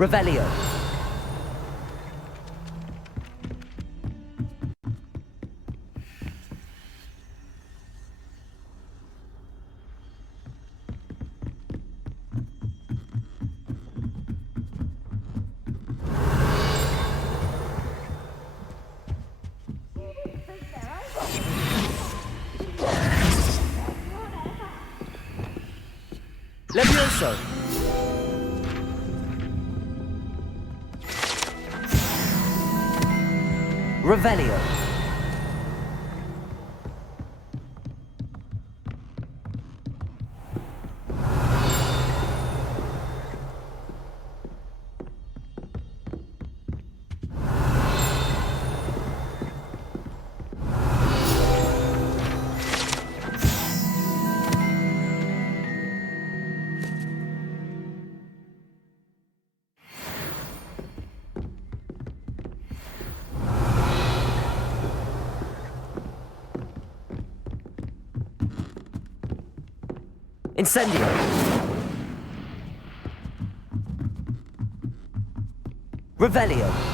Revelio. Levioso. Revelio. Incendio. Revelio.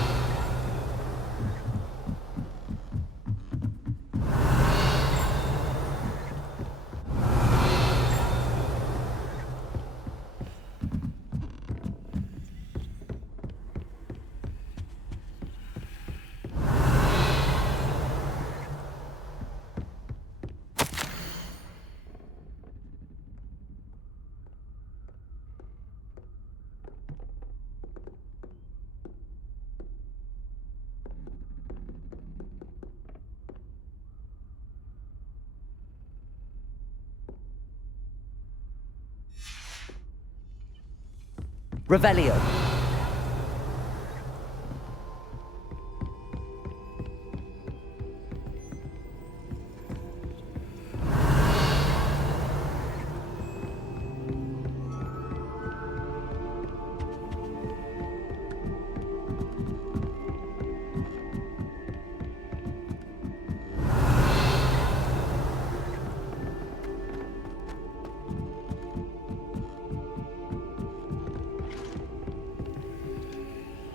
Revelio.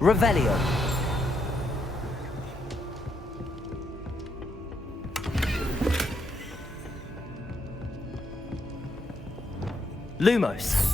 Revelio. Lumos.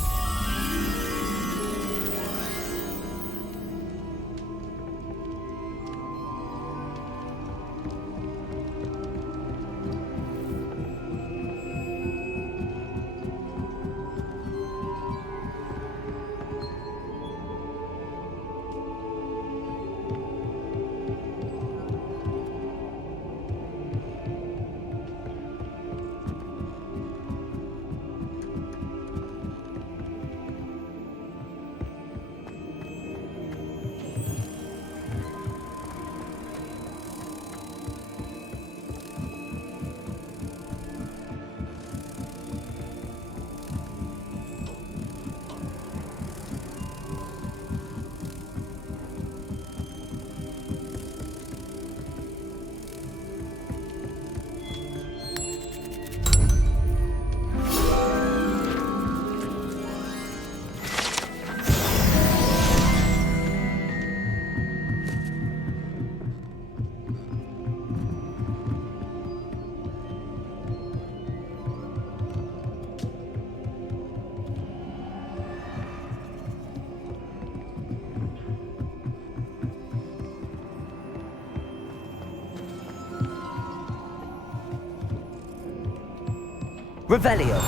Revelio.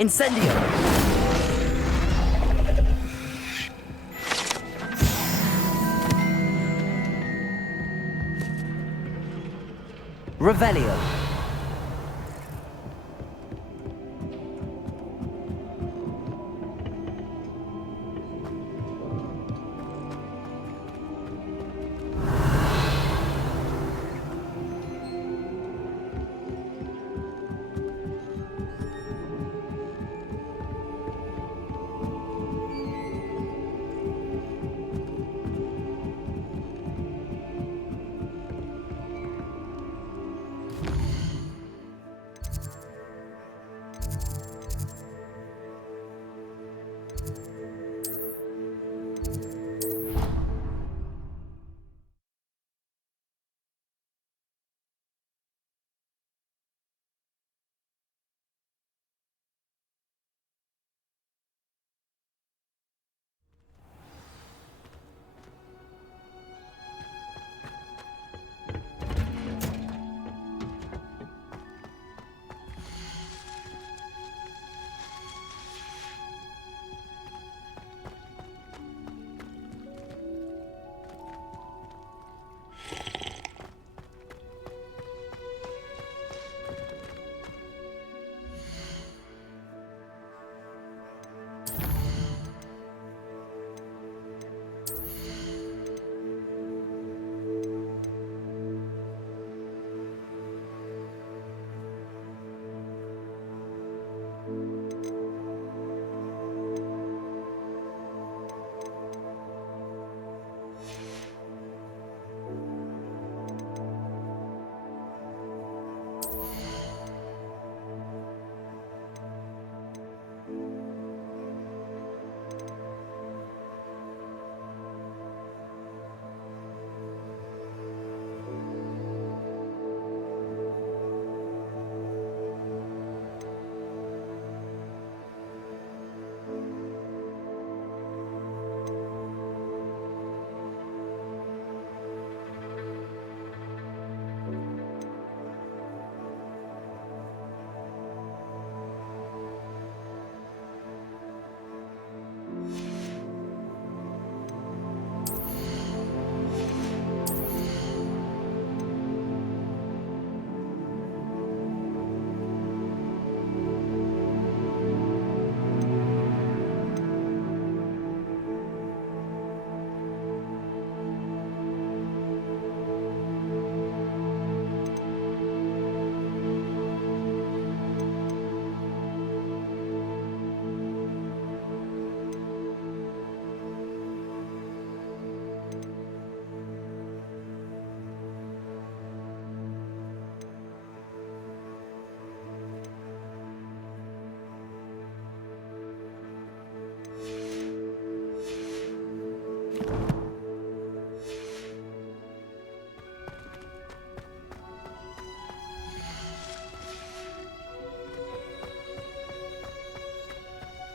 Incendio. Revelio.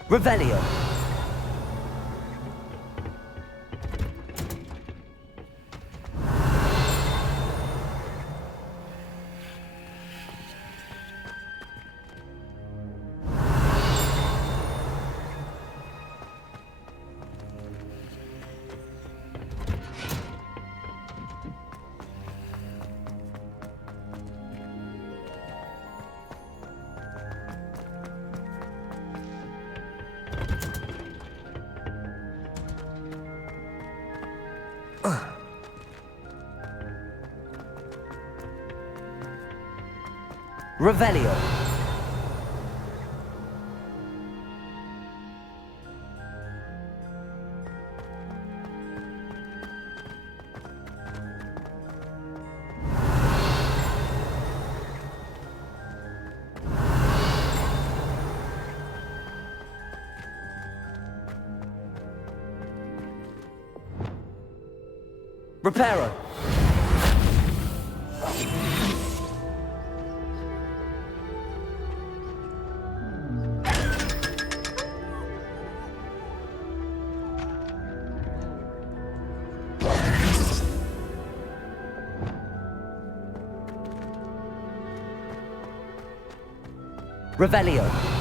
Revelio. Revelio. Reparo. Revelio.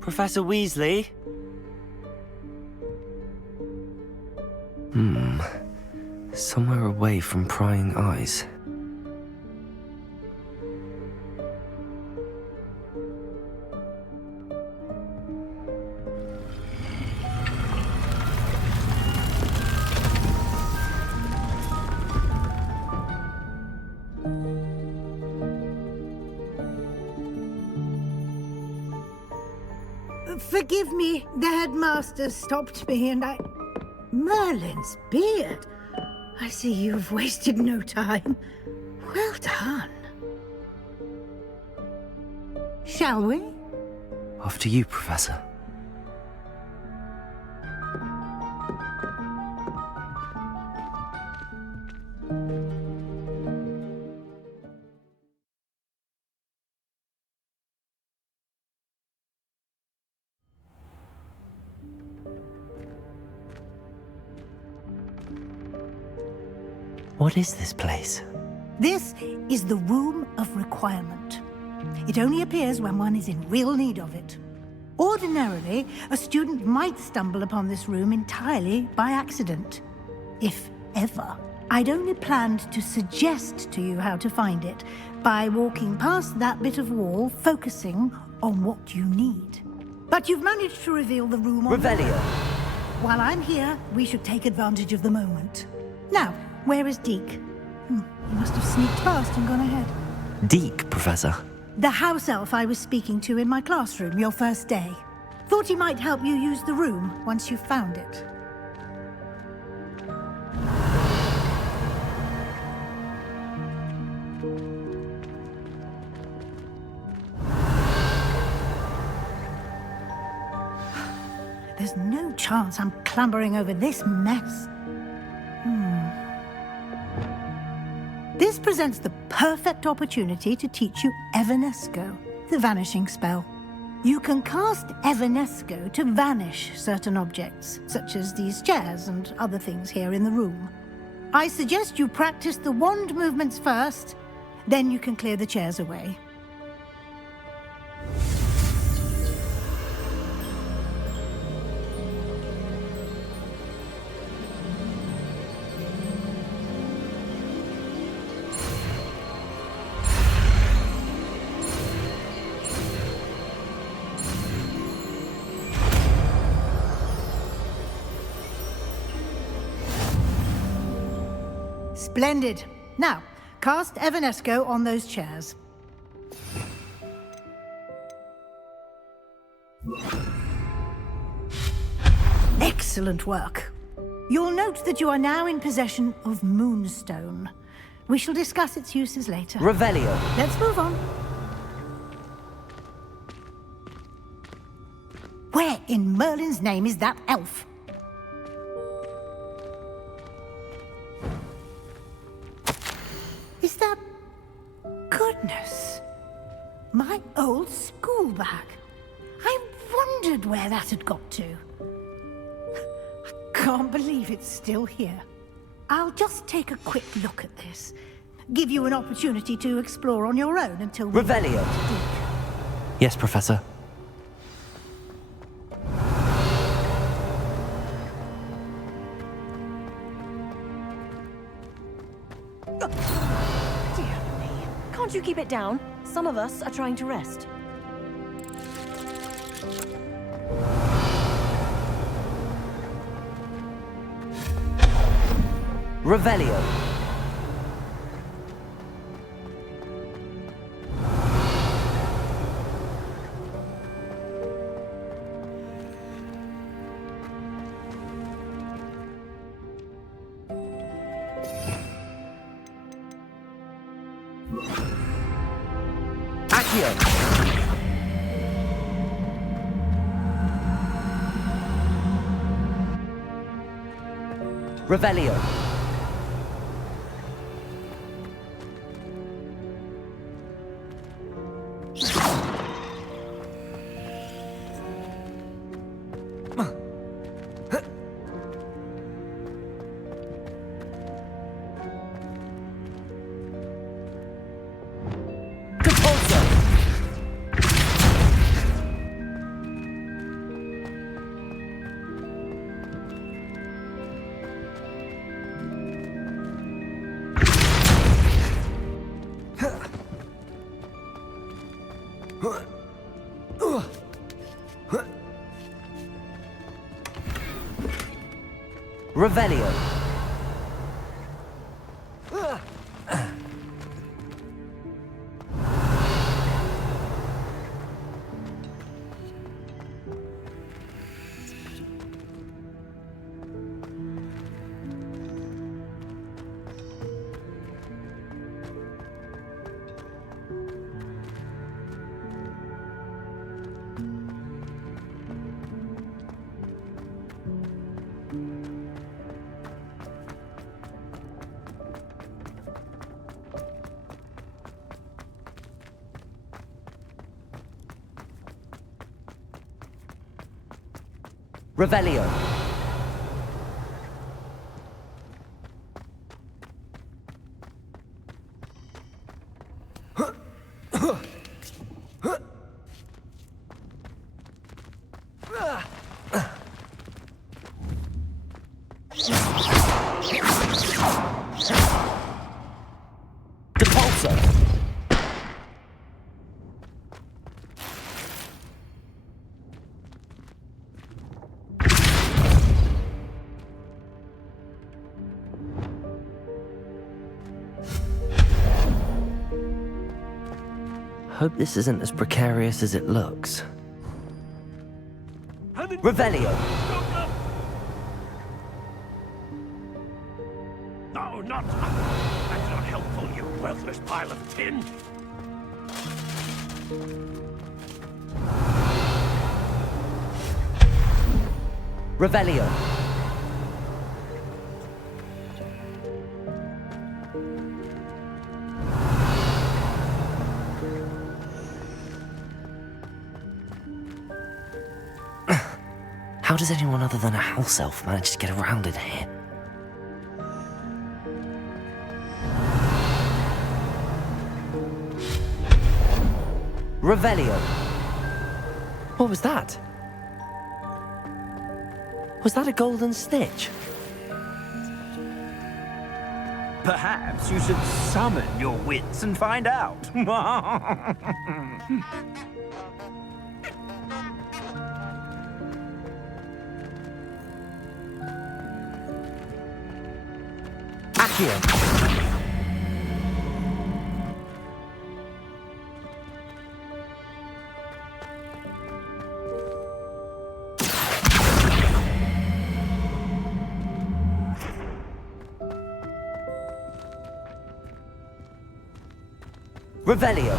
Professor Weasley? Somewhere away from prying eyes. Forgive me, the headmaster stopped me and I... Merlin's beard! I see you've wasted no time. Well done. Shall we? After you, Professor. What is this place? This is the Room of Requirement. It only appears when one is in real need of it. Ordinarily, a student might stumble upon this room entirely by accident. If ever. I'd only planned to suggest to you how to find it by walking past that bit of wall, focusing on what you need. But you've managed to reveal the room on... Revelio. While I'm here, we should take advantage of the moment. Now, where is Deke? He must have sneaked past and gone ahead. Deke, Professor. The house elf I was speaking to in my classroom your first day. Thought he might help you use the room once you found it. There's no chance I'm clambering over this mess. This presents the perfect opportunity to teach you Evanesco, the vanishing spell. You can cast Evanesco to vanish certain objects, such as these chairs and other things here in the room. I suggest you practice the wand movements first, then you can clear the chairs away. Splendid. Now, cast Evanesco on those chairs. Excellent work. You'll note that you are now in possession of Moonstone. We shall discuss its uses later. Revelio. Let's move on. Where in Merlin's name is that elf? Is that... Goodness. My old school bag. I wondered where that had got to. I can't believe it's still here. I'll just take a quick look at this. Give you an opportunity to explore on your own until we... Revelio. Yes, Professor. Dear me. Can't you keep it down? Some of us are trying to rest. Revelio. Accio. Revelio. Revelio. Revelio. Hope this isn't as precarious as it looks. Revelio. No, not that's not helpful, you worthless pile of tin. Revelio. How does anyone other than a house elf manage to get around in here? Revelio. What was that? Was that a golden snitch? Perhaps you should summon your wits and find out. Accio. Revelio.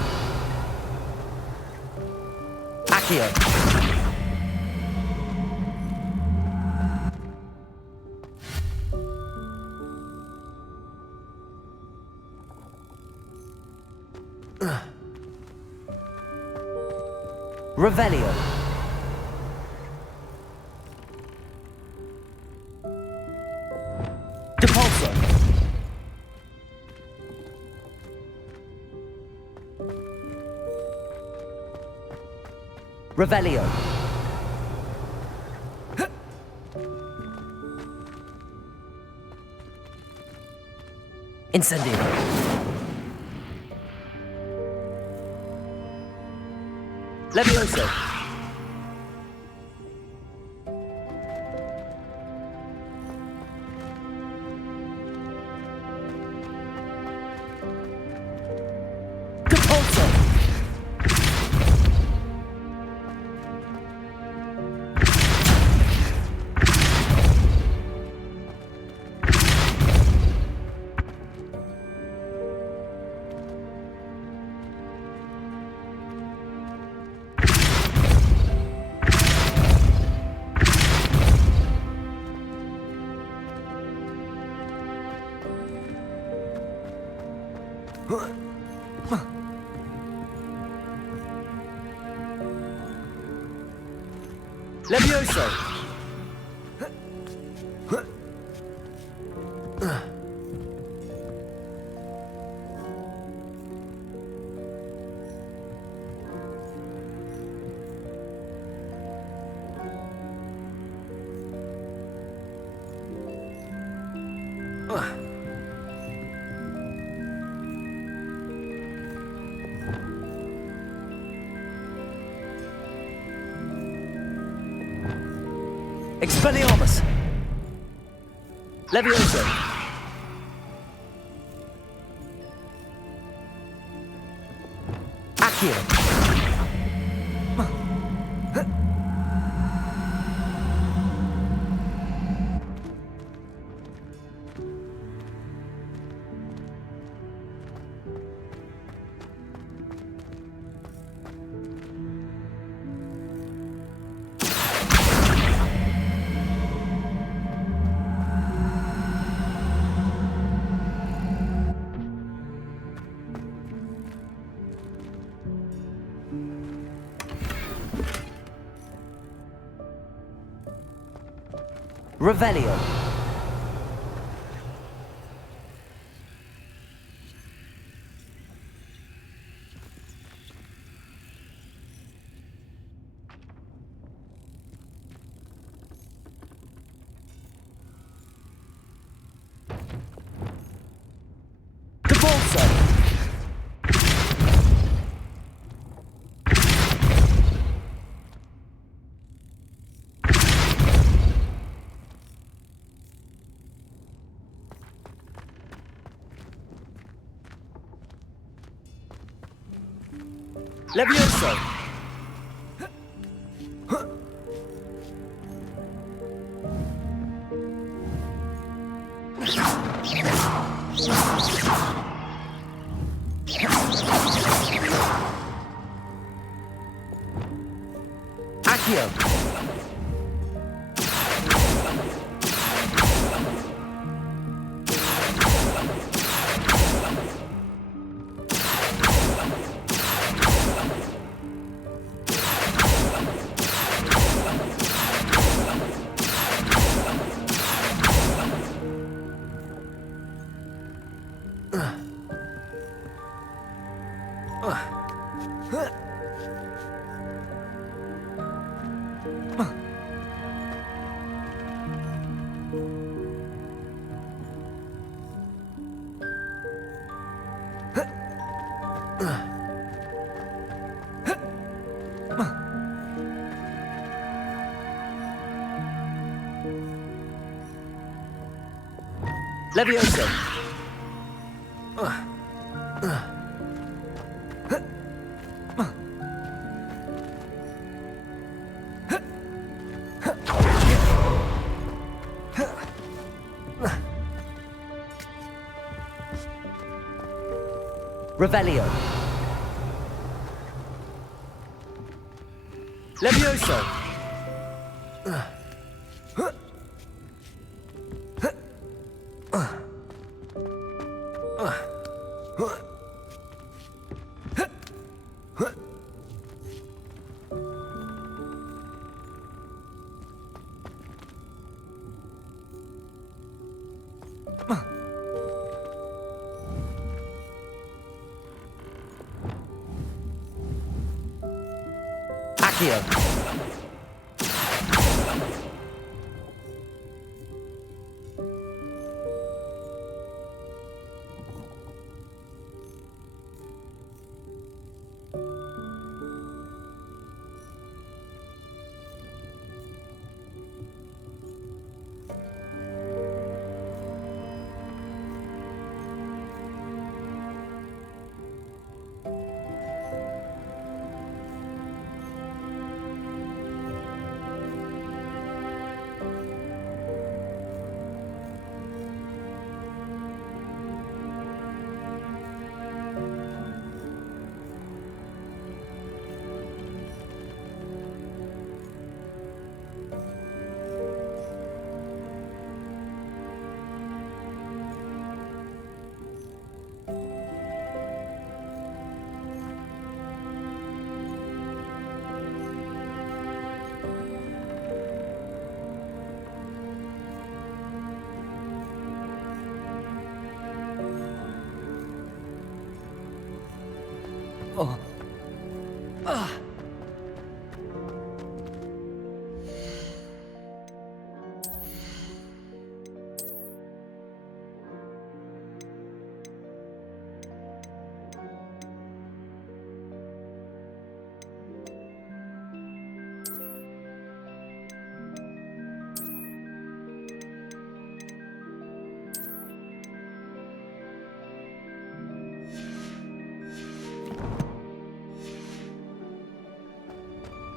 Accio. Revelio. Depulso. Revelio. Incendio. Levioso. Depulso. Levioso. Expelliarmus. Levioso. Accio. Revelio. Depulso. Levioso. Accio. Levioso. Revelio. Levioso. Accio. Oh. Ah.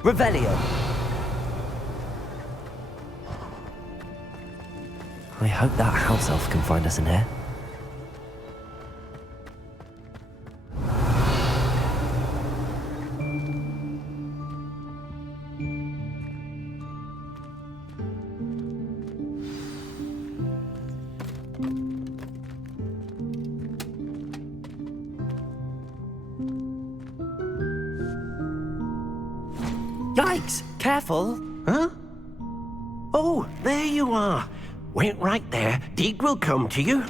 Revelio. I hope that house elf can find us in here. Yikes! Careful! Huh? Oh, there you are. Wait right there. Deek will come to you.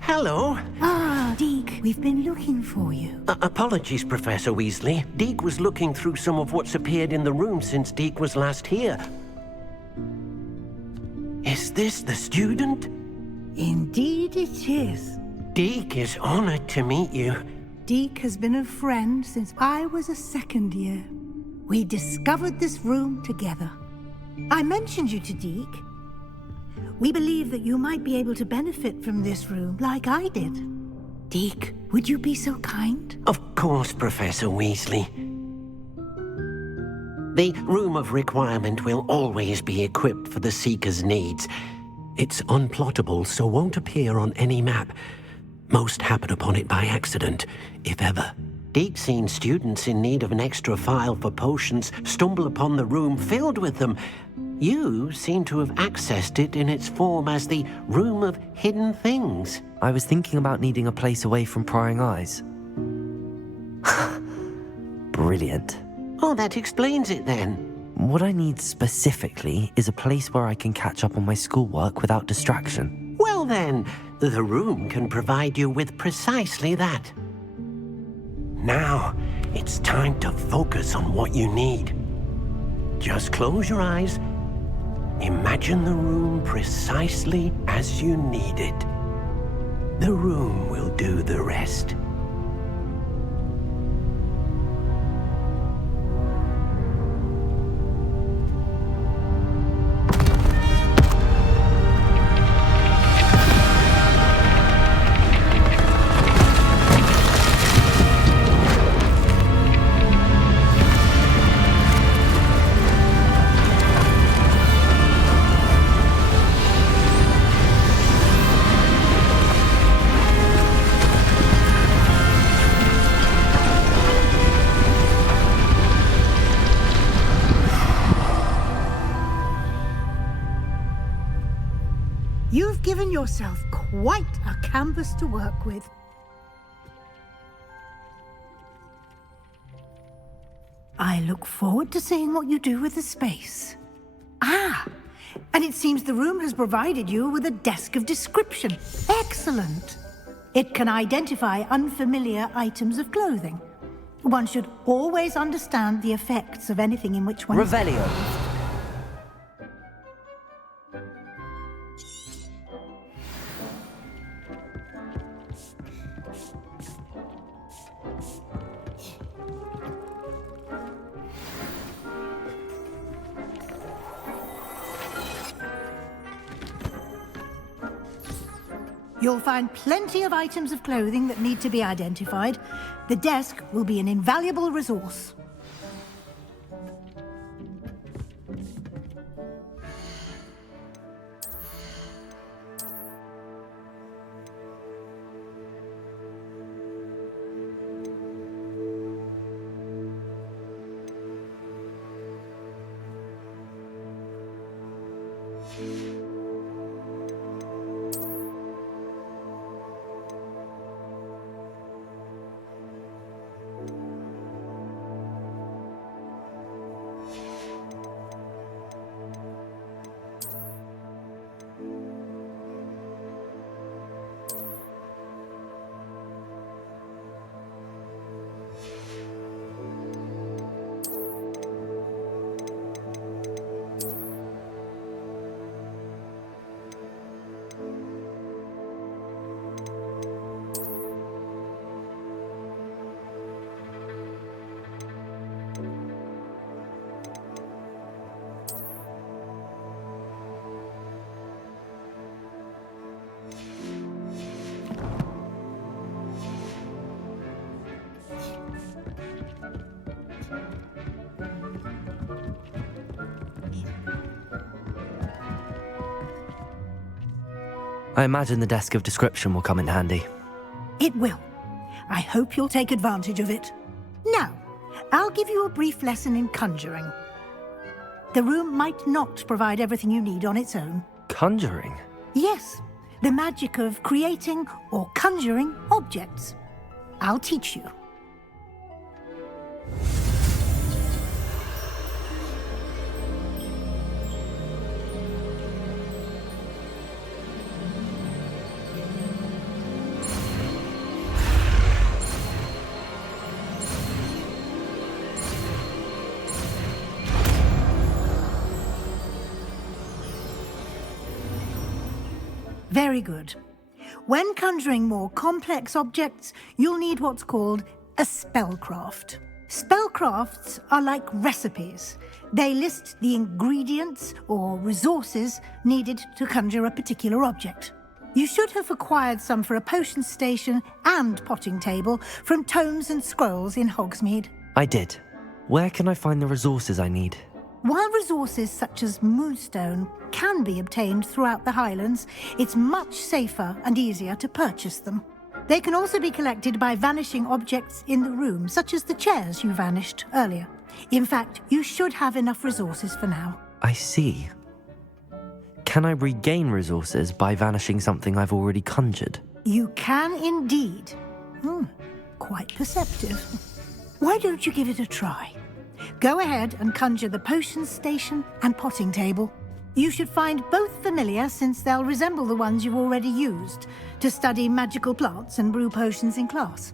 Hello. Ah, Deke, we've been looking for you. Apologies, Professor Weasley. Deek was looking through some of what's appeared in the room since Deek was last here. Is this the student? Indeed it is. Deek is honored to meet you. Deke has been a friend since I was a second year. We discovered this room together. I mentioned you to Deke. We believe that you might be able to benefit from this room like I did. Deke, would you be so kind? Of course, Professor Weasley. The Room of Requirement will always be equipped for the Seeker's needs. It's unplottable, so won't appear on any map. Most happen upon it by accident, if ever. Deke's seen students in need of an extra file for potions stumble upon the room filled with them. You seem to have accessed it in its form as the Room of Hidden Things. I was thinking about needing a place away from prying eyes. Brilliant. Oh, that explains it then. What I need specifically is a place where I can catch up on my schoolwork without distraction. Well then, the room can provide you with precisely that. Now, it's time to focus on what you need. Just close your eyes. Imagine the room precisely as you need it. The room will do the rest. You've given yourself quite a canvas to work with. I look forward to seeing what you do with the space. Ah, and it seems the room has provided you with a desk of description. Excellent. It can identify unfamiliar items of clothing. One should always understand the effects of anything in which one... Revelio. You'll find plenty of items of clothing that need to be identified. The desk will be an invaluable resource. I imagine the desk of description will come in handy. It will. I hope you'll take advantage of it. Now, I'll give you a brief lesson in conjuring. The room might not provide everything you need on its own. Conjuring? Yes, the magic of creating or conjuring objects. I'll teach you. Very good. When conjuring more complex objects, you'll need what's called a spellcraft. Spellcrafts are like recipes. They list the ingredients or resources needed to conjure a particular object. You should have acquired some for a potion station and potting table from tomes and scrolls in Hogsmeade. I did. Where can I find the resources I need? While resources such as moonstone can be obtained throughout the Highlands, it's much safer and easier to purchase them. They can also be collected by vanishing objects in the room, such as the chairs you vanished earlier. In fact, you should have enough resources for now. I see. Can I regain resources by vanishing something I've already conjured? You can indeed. Quite perceptive. Why don't you give it a try? Go ahead and conjure the potion station and potting table. You should find both familiar, since they'll resemble the ones you've already used to study magical plants and brew potions in class.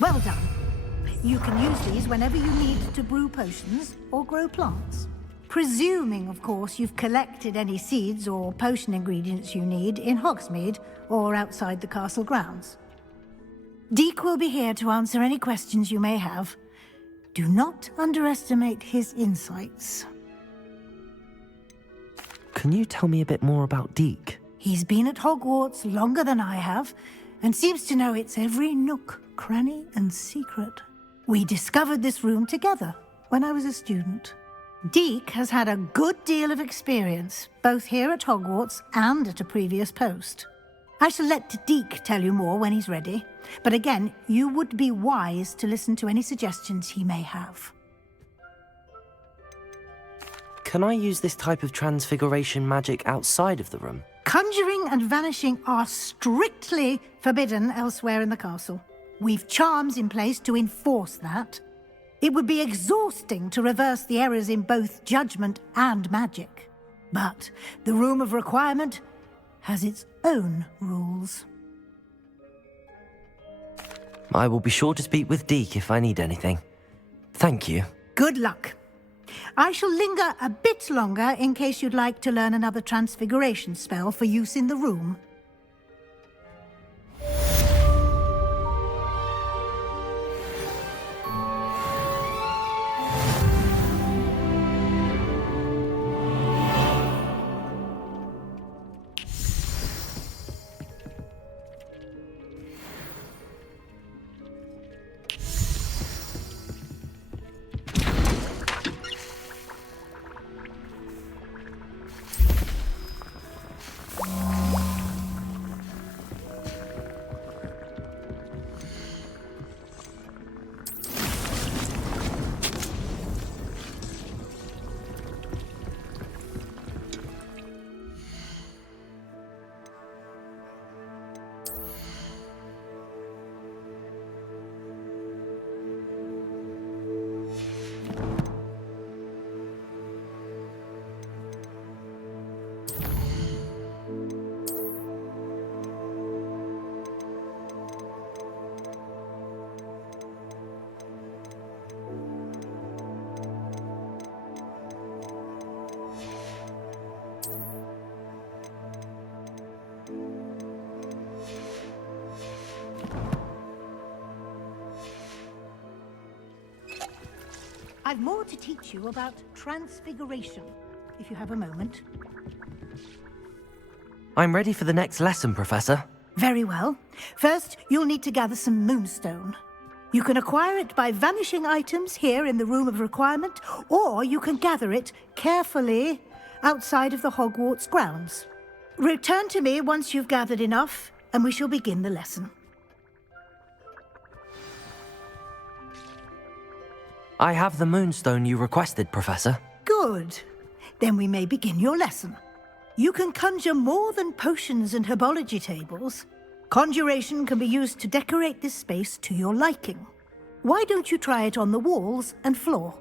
Well done. You can use these whenever you need to brew potions or grow plants. Presuming, of course, you've collected any seeds or potion ingredients you need in Hogsmeade or outside the castle grounds. Deek will be here to answer any questions you may have. Do not underestimate his insights. Can you tell me a bit more about Deek? He's been at Hogwarts longer than I have, and seems to know its every nook, cranny, and secret. We discovered this room together when I was a student. Deke has had a good deal of experience, both here at Hogwarts and at a previous post. I shall let Deke tell you more when he's ready, but again, you would be wise to listen to any suggestions he may have. Can I use this type of transfiguration magic outside of the room? Conjuring and vanishing are strictly forbidden elsewhere in the castle. We've charms in place to enforce that. It would be exhausting to reverse the errors in both judgment and magic. But the Room of Requirement has its own rules. I will be sure to speak with Deke if I need anything. Thank you. Good luck. I shall linger a bit longer in case you'd like to learn another transfiguration spell for use in the room. I've more to teach you about transfiguration, if you have a moment. I'm ready for the next lesson, Professor. Very well. First, you'll need to gather some moonstone. You can acquire it by vanishing items here in the Room of Requirement, or you can gather it carefully outside of the Hogwarts grounds. Return to me once you've gathered enough, and we shall begin the lesson. I have the moonstone you requested, Professor. Good. Then we may begin your lesson. You can conjure more than potions and herbology tables. Conjuration can be used to decorate this space to your liking. Why don't you try it on the walls and floor?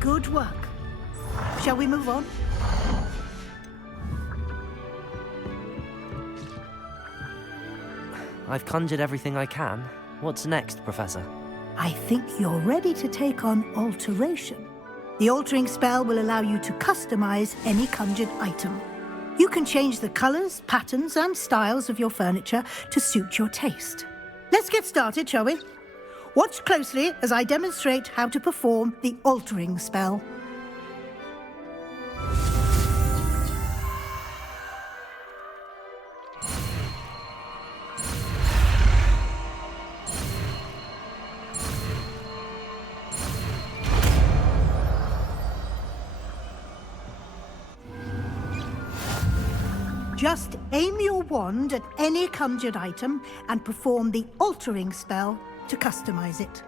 Good work. Shall we move on? I've conjured everything I can. What's next, Professor? I think you're ready to take on alteration. The altering spell will allow you to customize any conjured item. You can change the colors, patterns, and styles of your furniture to suit your taste. Let's get started, shall we? Watch closely as I demonstrate how to perform the altering spell. Just aim your wand at any conjured item and perform the altering spell to customize it.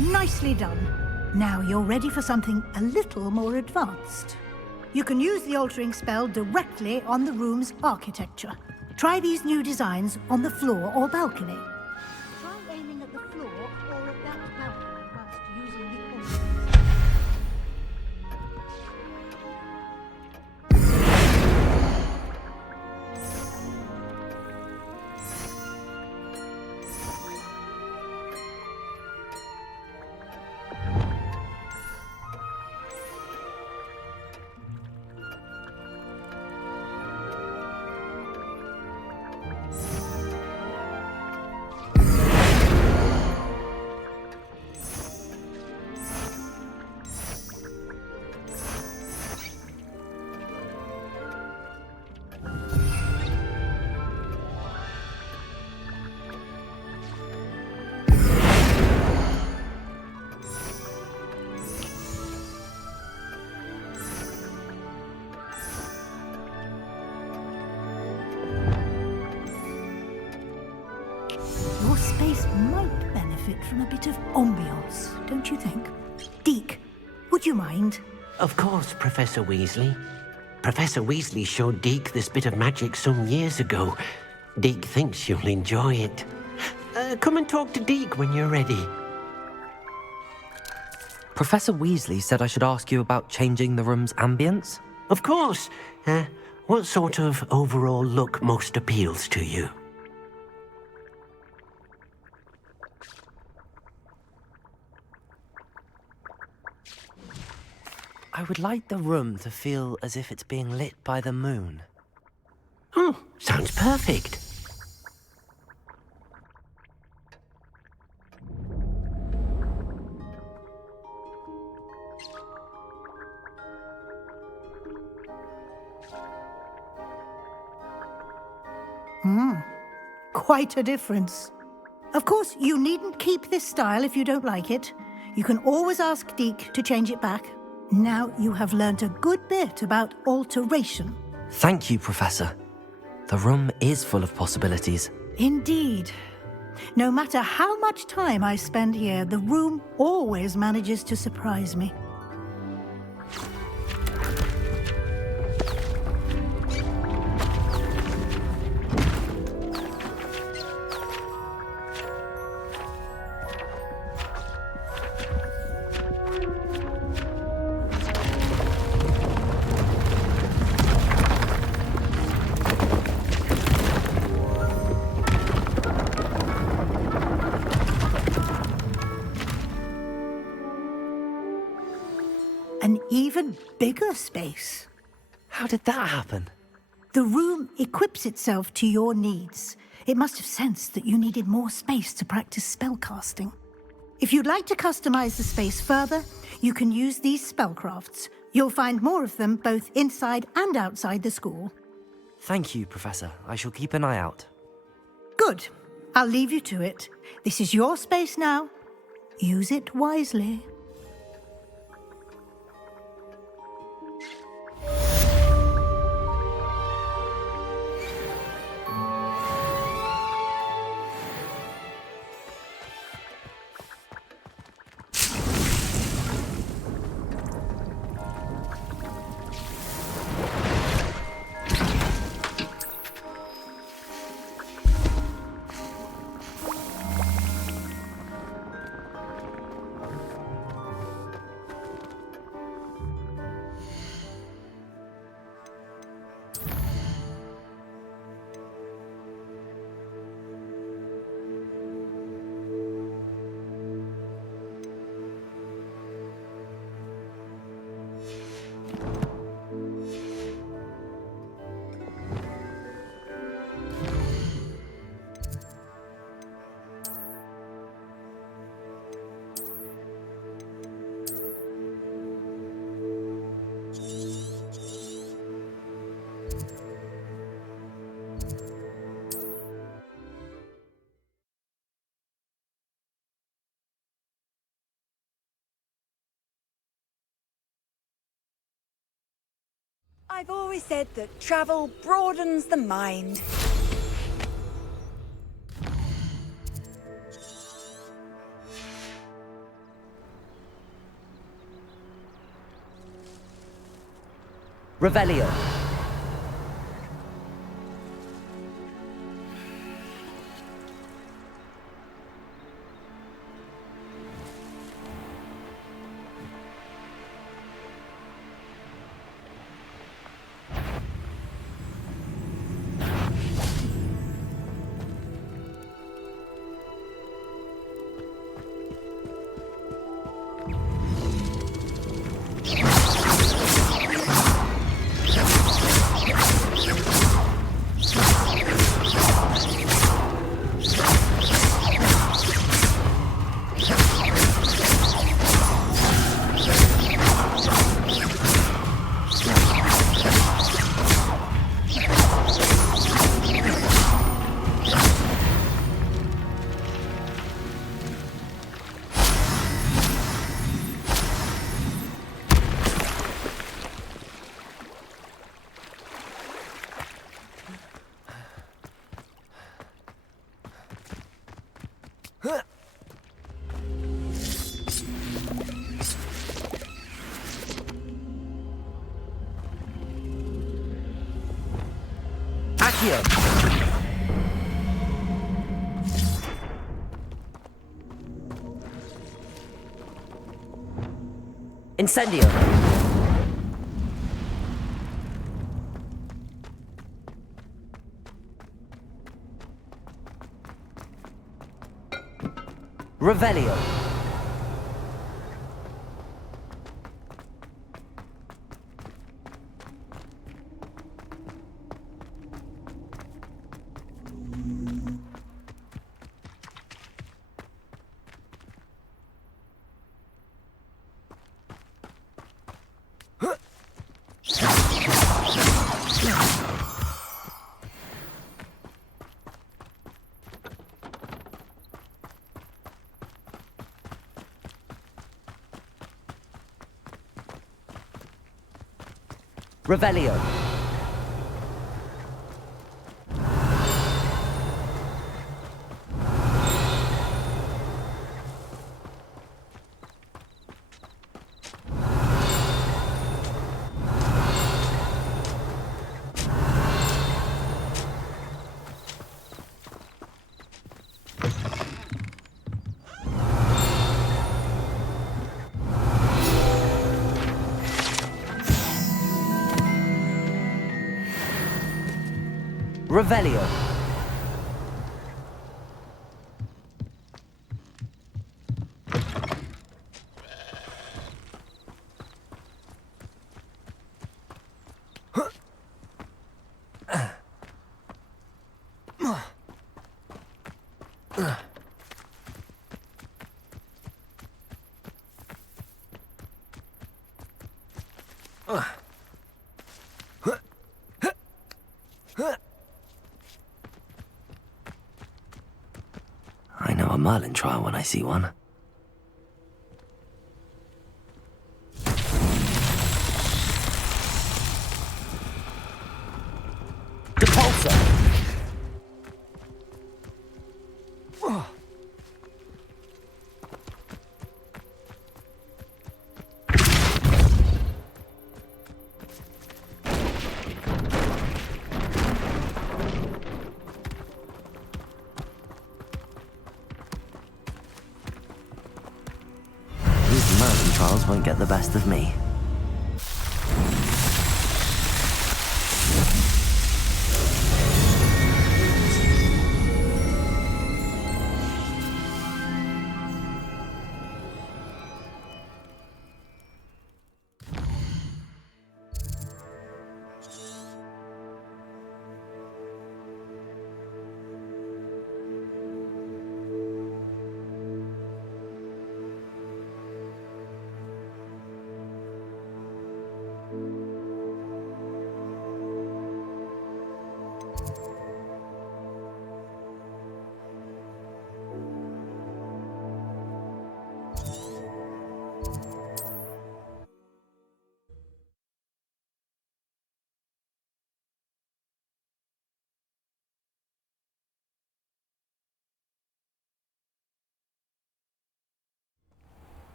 Nicely done. Now you're ready for something a little more advanced. You can use the altering spell directly on the room's architecture. Try these new designs on the floor or balcony. Try aiming at the floor or at that balcony whilst using the altering spell. Your space might benefit from a bit of ambiance, don't you think? Deke, would you mind? Of course, Professor Weasley. Professor Weasley showed Deke this bit of magic some years ago. Deke thinks you'll enjoy it. Come and talk to Deke when you're ready. Professor Weasley said I should ask you about changing the room's ambience? Of course. What sort of overall look most appeals to you? I would like the room to feel as if it's being lit by the moon. Oh, sounds perfect. Quite a difference. Of course, you needn't keep this style if you don't like it. You can always ask Deke to change it back. Now you have learnt a good bit about alteration. Thank you, Professor. The room is full of possibilities. Indeed. No matter how much time I spend here, the room always manages to surprise me. An even bigger space. How did that happen? The room equips itself to your needs. It must have sensed that you needed more space to practice spellcasting. If you'd like to customize the space further, you can use these spellcrafts. You'll find more of them both inside and outside the school. Thank you, Professor. I shall keep an eye out. Good. I'll leave you to it. This is your space now. Use it wisely. I've always said that travel broadens the mind. Revelio. Accio. Incendio. Revelio. Revelio. Revelio. I know a Merlin trial when I see one. Depulso. These Merlin trials won't get the best of me.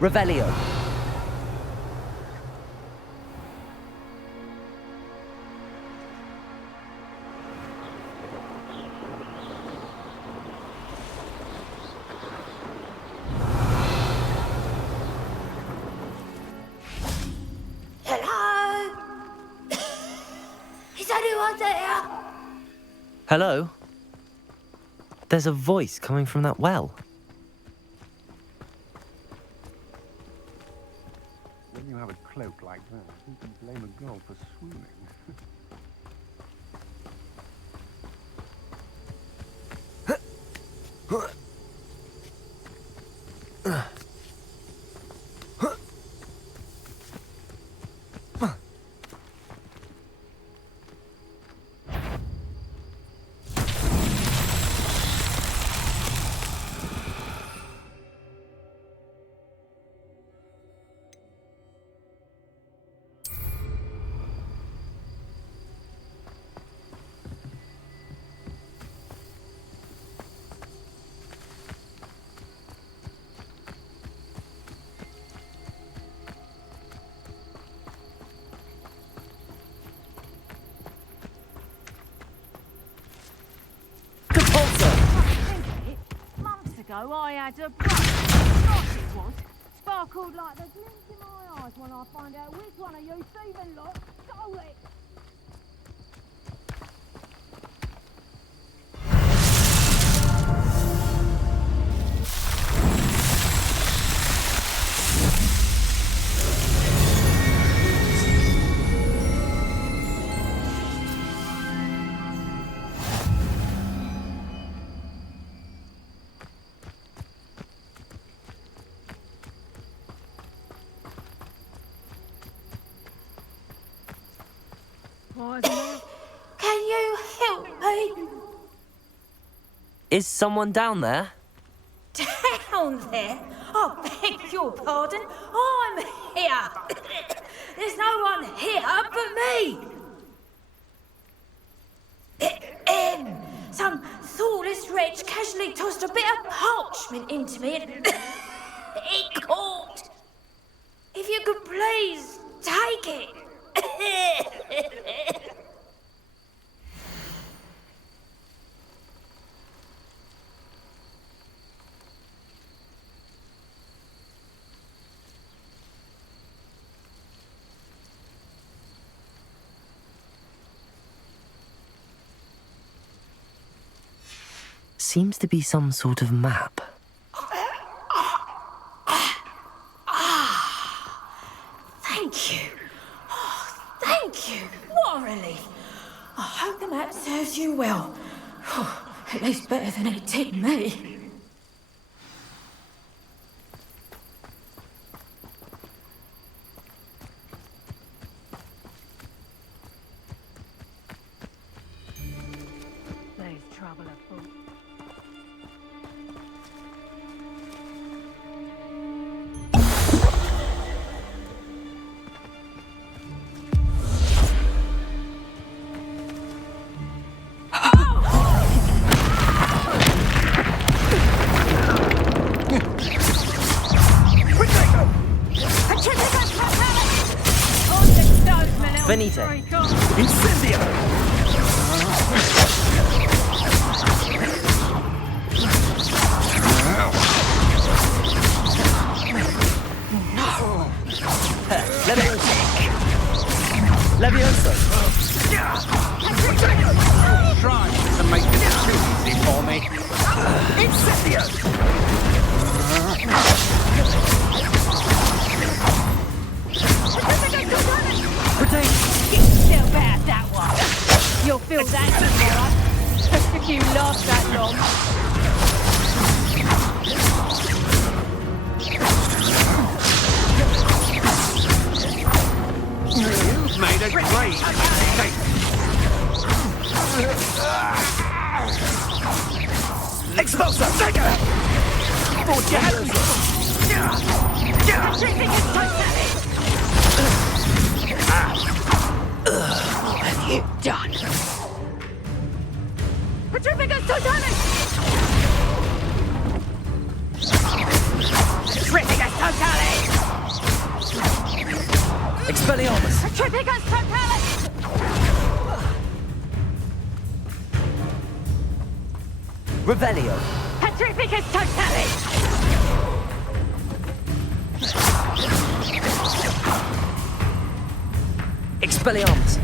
Revelio. Hello? Is anyone there? Hello? There's a voice coming from that well. When you have a cloak like that, who can blame a girl for swooning? Months ago, I had a brush. Nice it was. Sparkled like the glint in my eyes when I find out which one of you thieving lot stole it. Can you help me? Is someone down there? Down there? Oh, beg your pardon. I'm here. There's no one here but me. Some thoughtless wretch casually tossed a bit of parchment into me and it caught. If you could please take it. Seems to be some sort of map. Thank you. Oh, thank you. What a relief. I hope the map serves you well. At least better than it did me. There's trouble afoot. Benito. Incendio! Levioso! Try to make this too easy for me. Incendio! Still bad, that one. You'll feel that tomorrow. If you last that long. You've made a great mistake. Expulsor! Dagger! Thought you had What have you done? Petrificus Totalis! Petrificus Totalis! Expelliarmus! Petrificus Totalis! Revelio! Petrificus Totalis! Expelliarmus!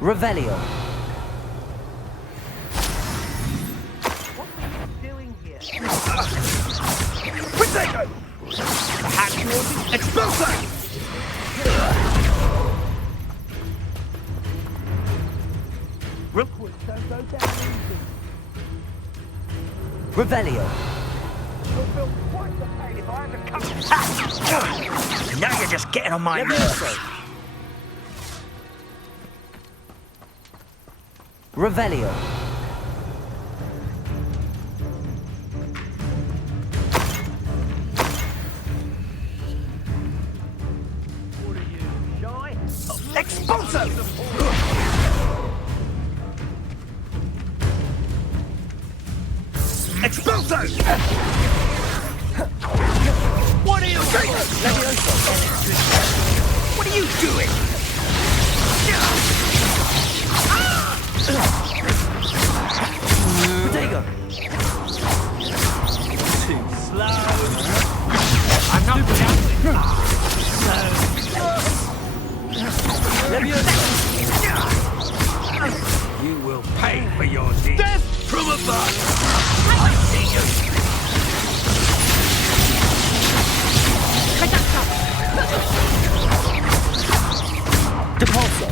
Revelio! Protego! Expulsor! Revelio! Now you're just getting on my nerves. Revelio! Expulso! Expulso! What are you doing? What are you doing? Protego! Too slow. I'm not down. You will pay for your deeds. Death from above! I see you! Depulso!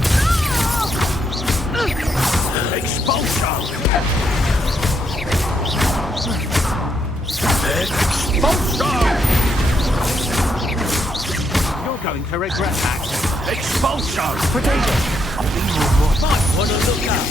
Expulsion! Expulsion! You're going to regret that. Expulsion! Protego! Might want to look up.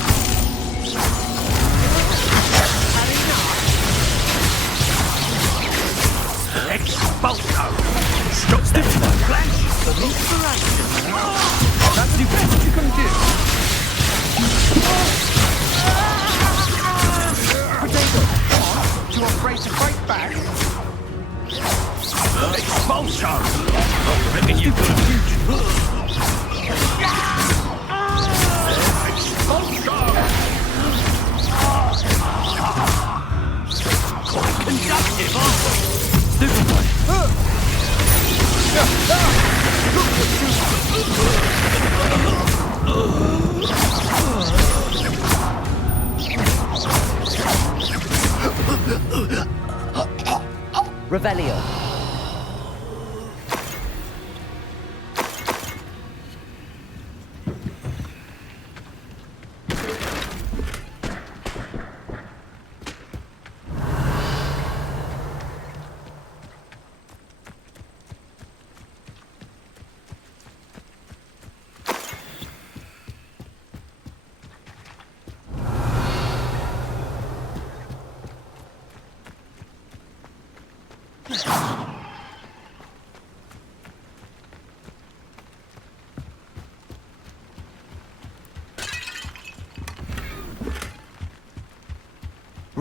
Sharp. I reckon you've got a future. Quite conductive, aren't we? Stupid one. Revelio.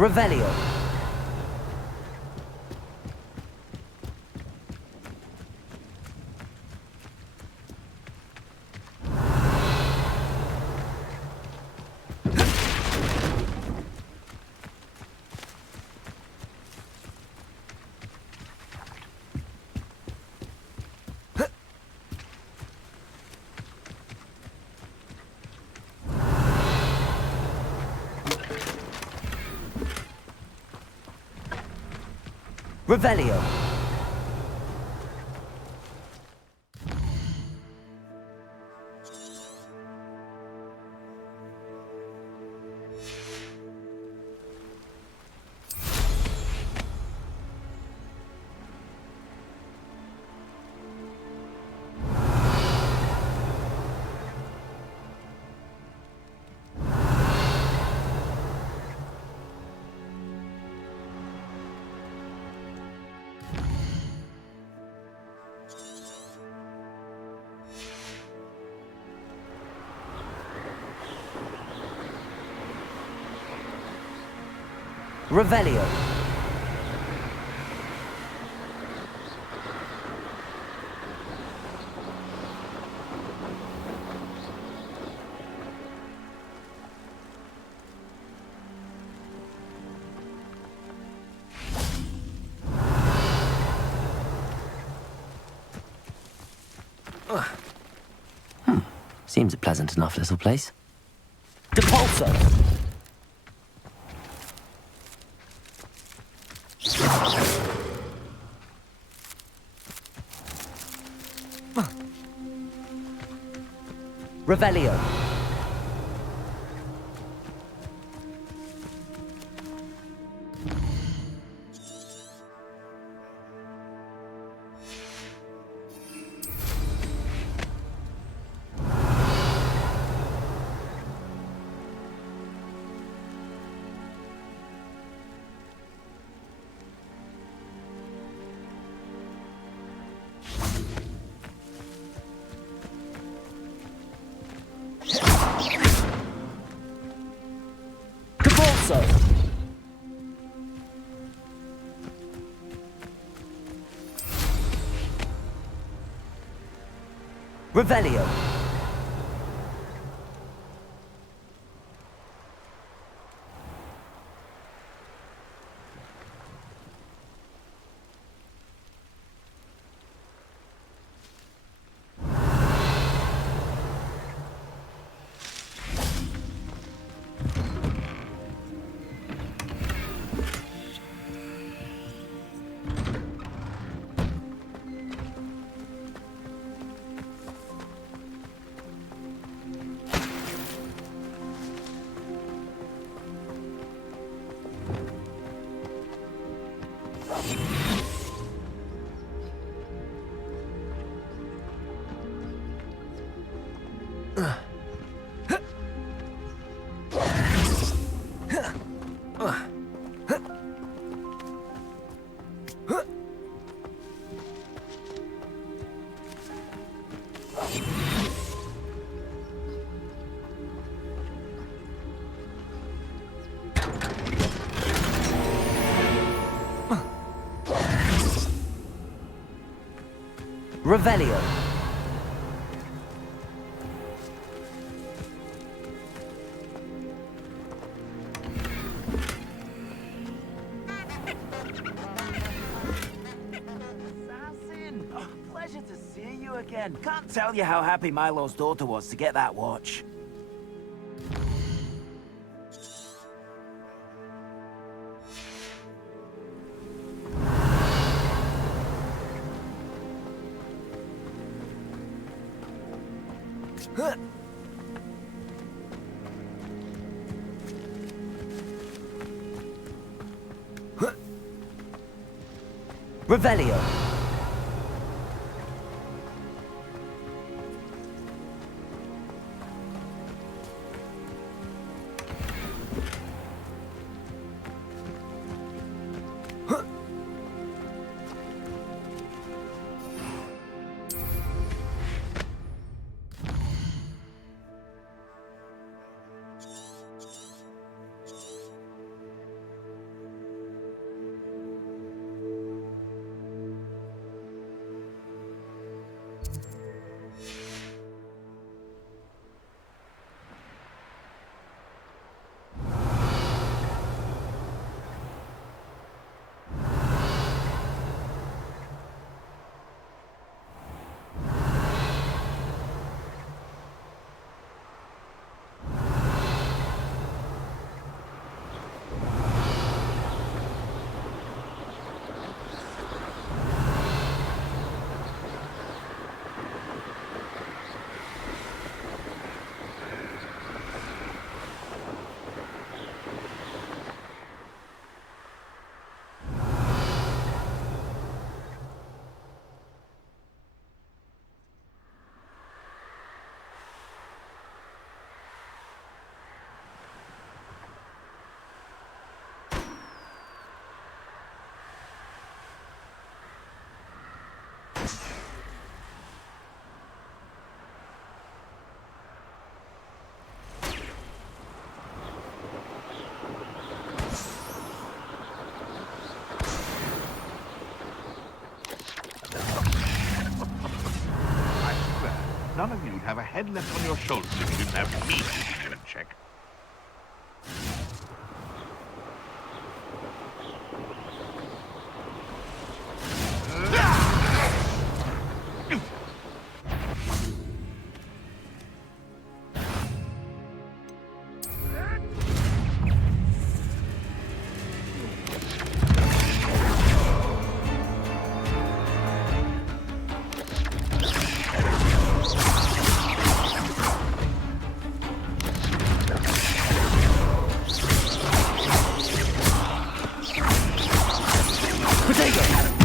Revelio. Revelio. Revelio. Seems a pleasant enough little place. Depulso. Revelio. Depulso. Revelio. Revelio. Assassin! Oh, pleasure to see you again. Can't tell you how happy Milo's daughter was to get that watch. Huh. Huh. Revelio. Huh. I swear, none of you'd have a head left on your shoulders if you didn't have me keeping in check.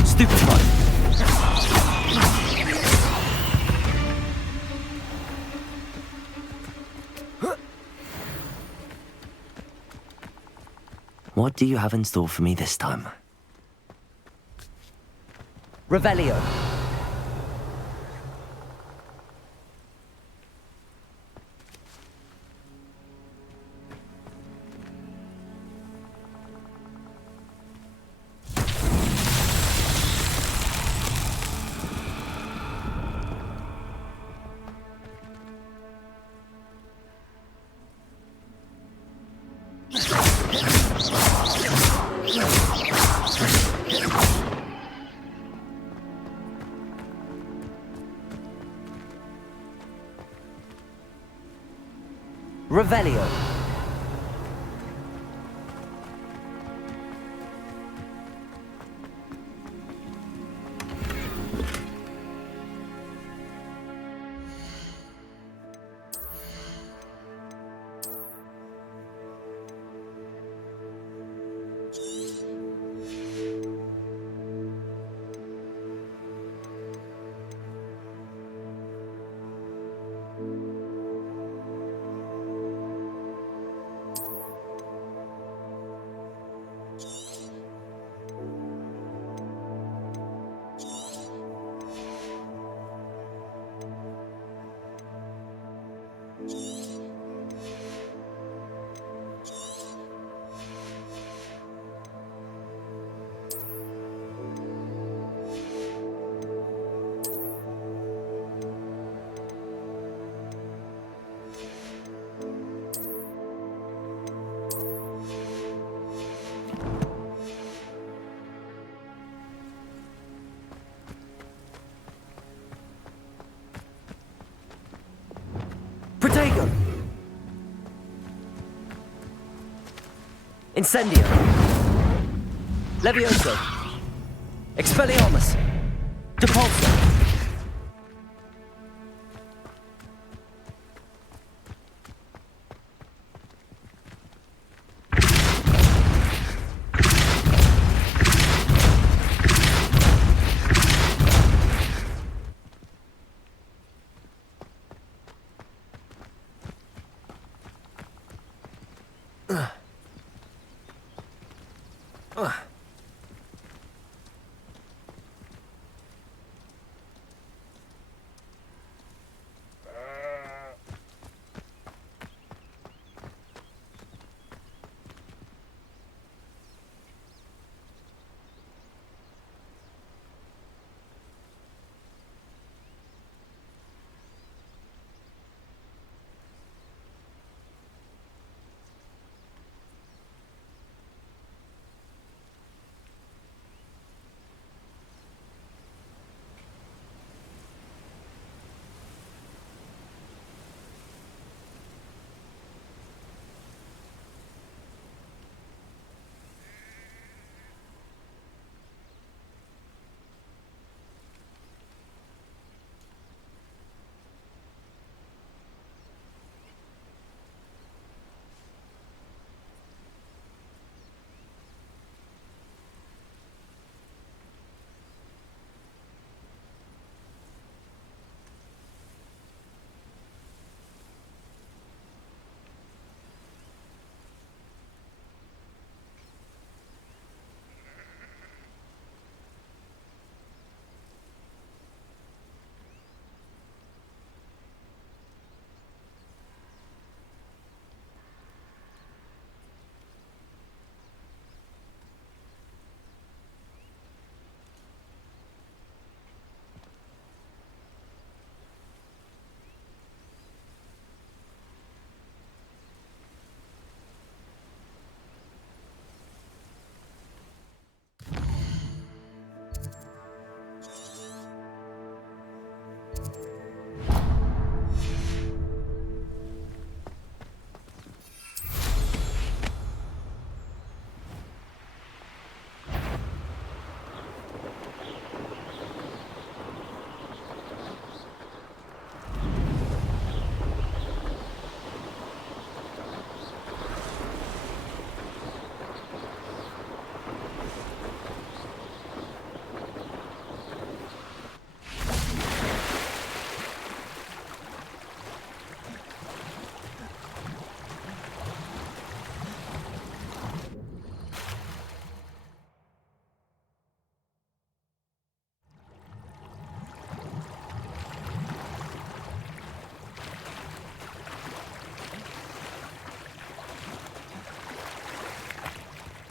Stupefy. What do you have in store for me this time? Revelio. Revelio. Incendio. Levioso. Expelliarmus. Depulso.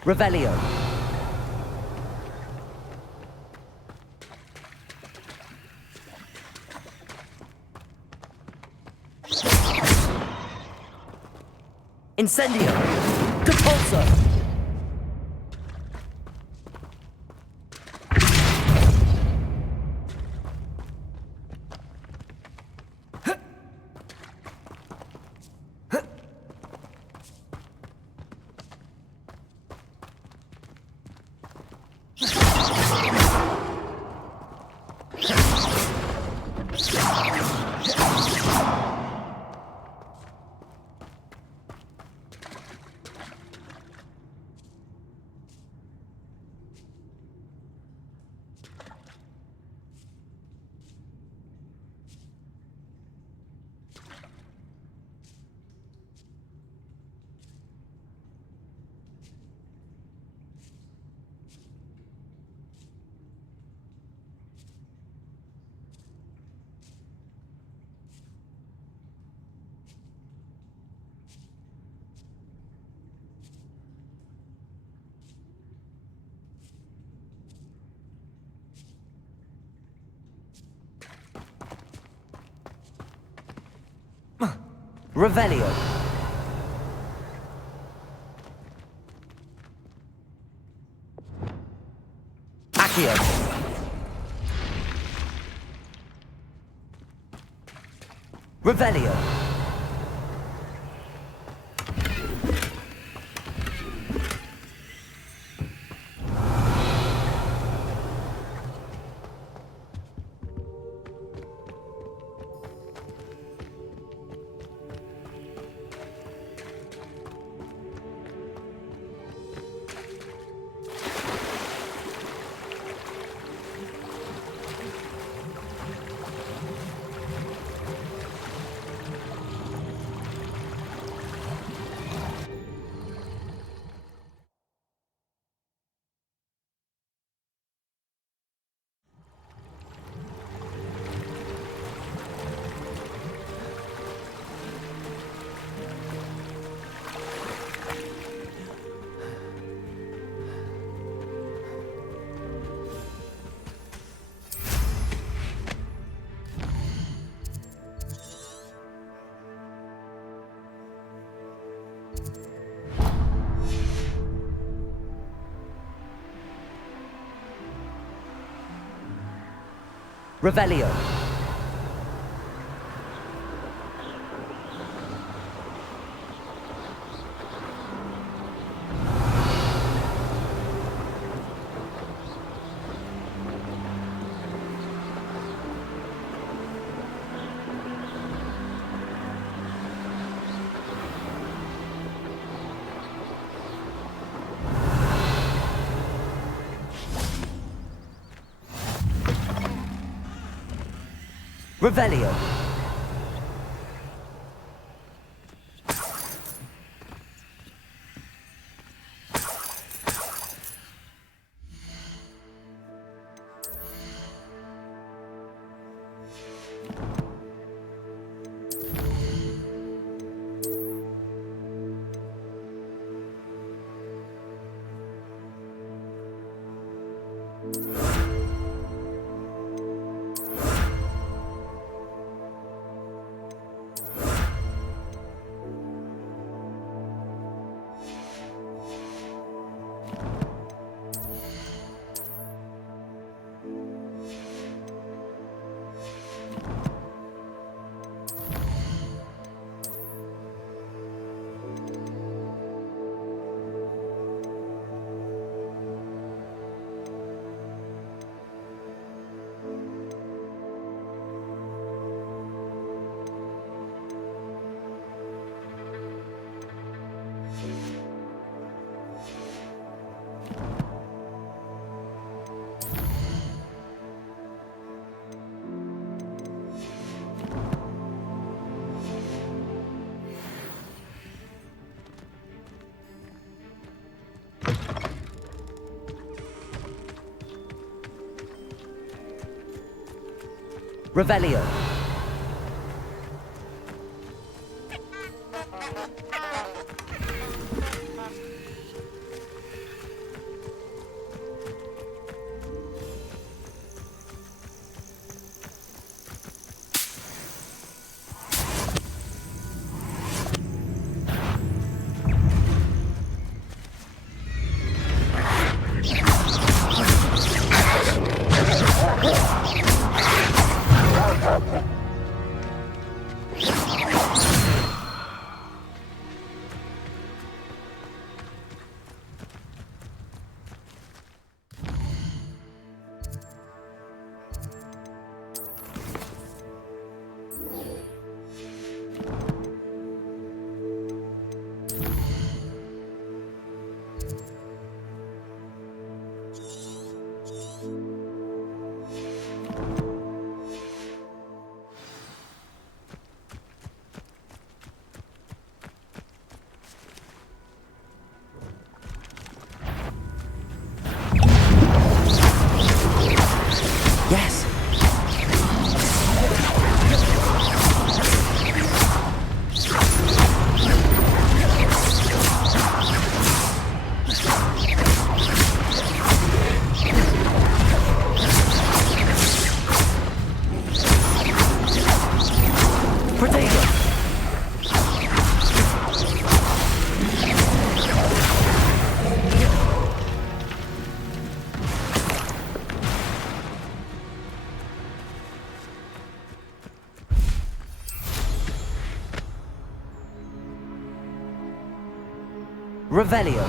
Revelio. Incendio. Depulso. Revelio. Accio. Revelio. Revelio. Revelio. Revelio. Yes. Potato. Revelio.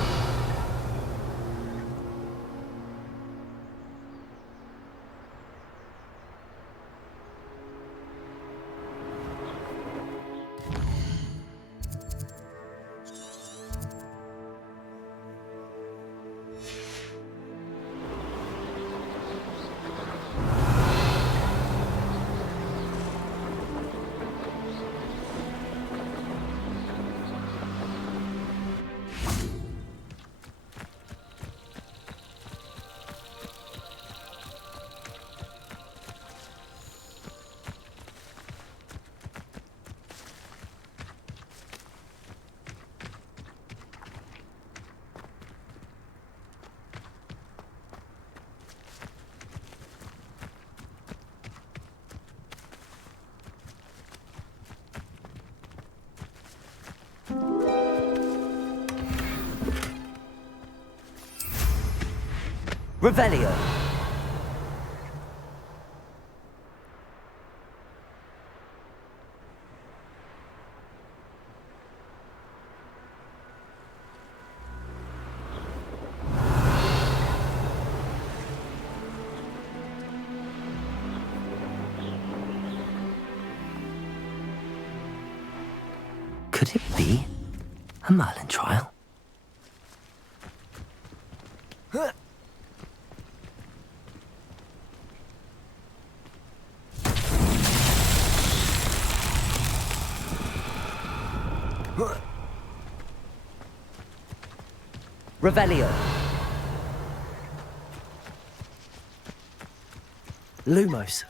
Revelio. Could it be a Merlin trial? Revelio. Lumos.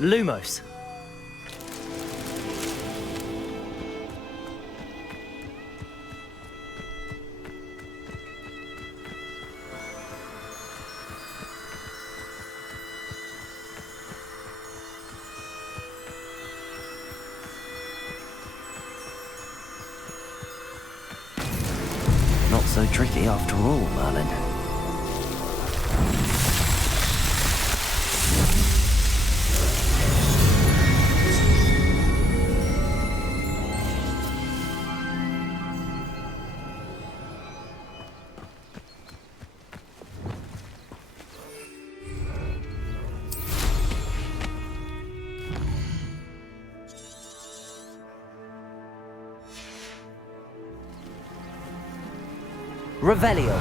Lumos. Not so tricky after all, Merlin. Revelio.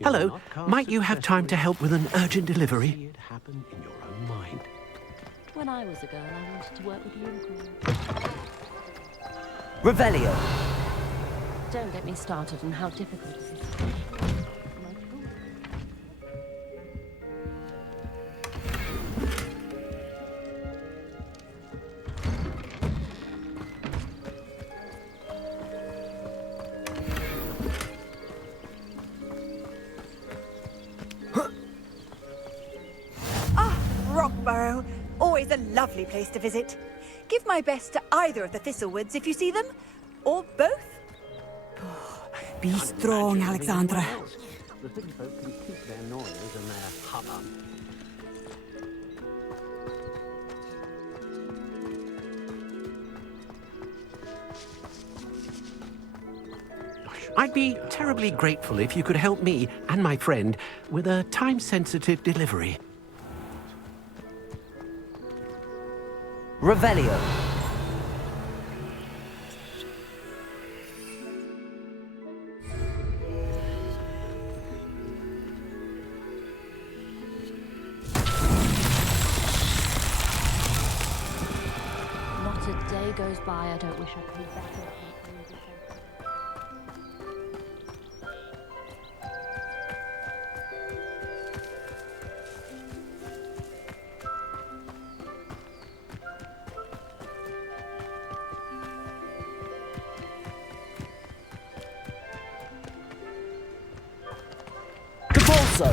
Hello, might you have time to help with an urgent delivery? See it happen in your own mind. When I was a girl, I wanted to work with unicorns. Revelio. Don't get me started on how difficult it is. Rockborough. Always a lovely place to visit. Give my best to either of the Thistlewoods if you see them. Or both. Be strong, Alexandra. The city folk can keep their noise and their hubbub. I'd be terribly grateful if you could help me and my friend with a time-sensitive delivery. Revelio. Not a day goes by I don't wish I could be better. Capulso.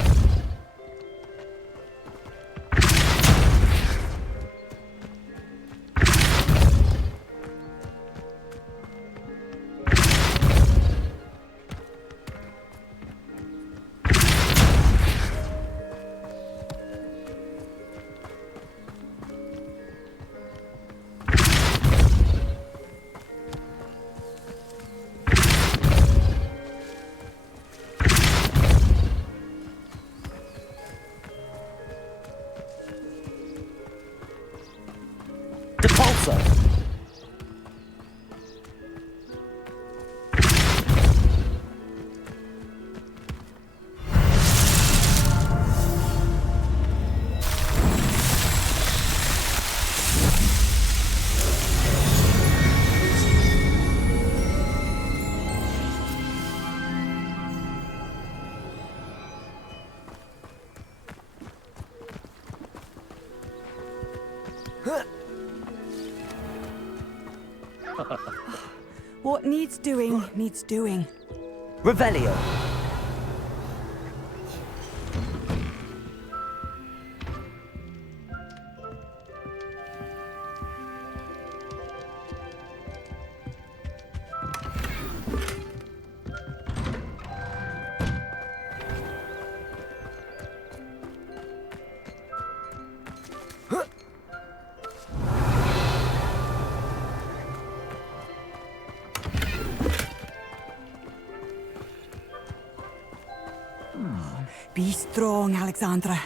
What needs doing, needs doing. Revelio. Be strong, Alexandra.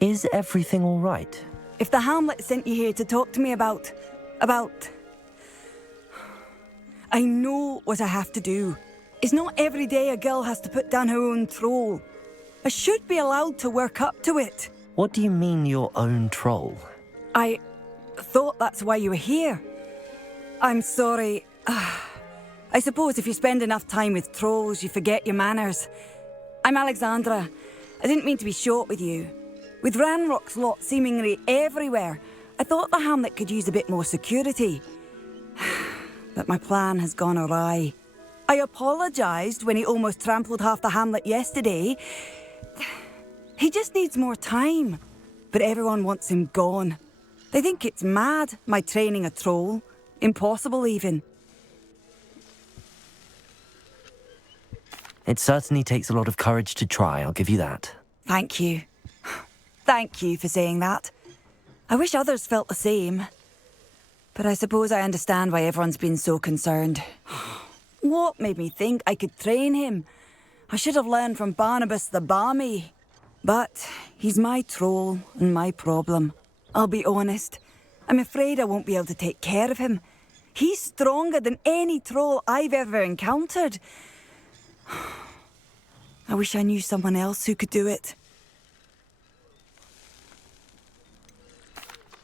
Is everything all right? If the Hamlet sent you here to talk to me about... I know what I have to do. It's not every day a girl has to put down her own troll. I should be allowed to work up to it. What do you mean your own troll? I thought that's why you were here. I'm sorry. I suppose if you spend enough time with trolls, you forget your manners. I'm Alexandra. I didn't mean to be short with you. With Ranrock's lot seemingly everywhere, I thought the Hamlet could use a bit more security. But my plan has gone awry. I apologised when he almost trampled half the Hamlet yesterday. He just needs more time. But everyone wants him gone. They think it's mad, my training a troll. Impossible, even. It certainly takes a lot of courage to try, I'll give you that. Thank you. Thank you for saying that. I wish others felt the same. But I suppose I understand why everyone's been so concerned. What made me think I could train him? I should have learned from Barnabas the Barmy. But he's my troll and my problem. I'll be honest. I'm afraid I won't be able to take care of him. He's stronger than any troll I've ever encountered. I wish I knew someone else who could do it.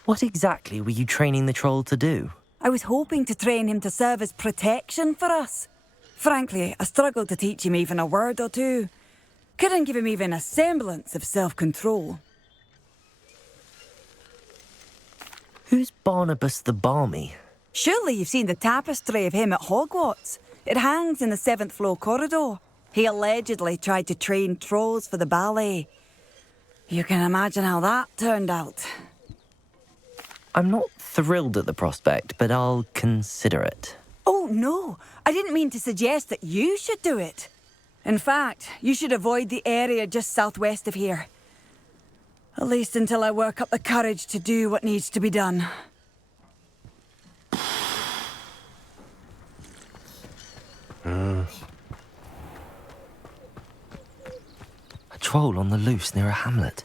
What exactly were you training the troll to do? I was hoping to train him to serve as protection for us. Frankly, I struggled to teach him even a word or two. Couldn't give him even a semblance of self-control. Who's Barnabas the Barmy? Surely you've seen the tapestry of him at Hogwarts. It hangs in the 7th floor corridor. He allegedly tried to train trolls for the ballet. You can imagine how that turned out. I'm not thrilled at the prospect, but I'll consider it. Oh, no. I didn't mean to suggest that you should do it. In fact, you should avoid the area just southwest of here. At least until I work up the courage to do what needs to be done. A troll on the loose near a hamlet.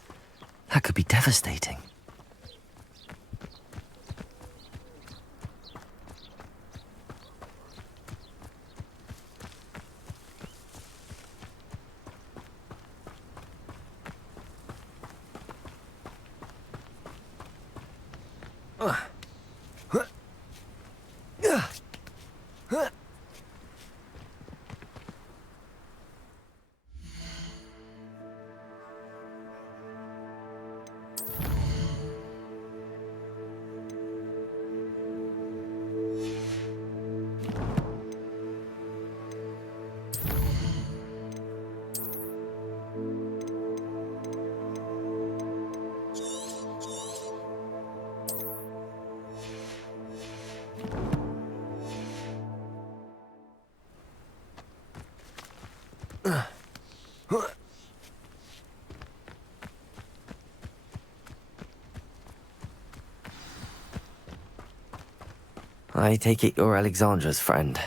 That could be devastating. I take it you're Alexandra's friend.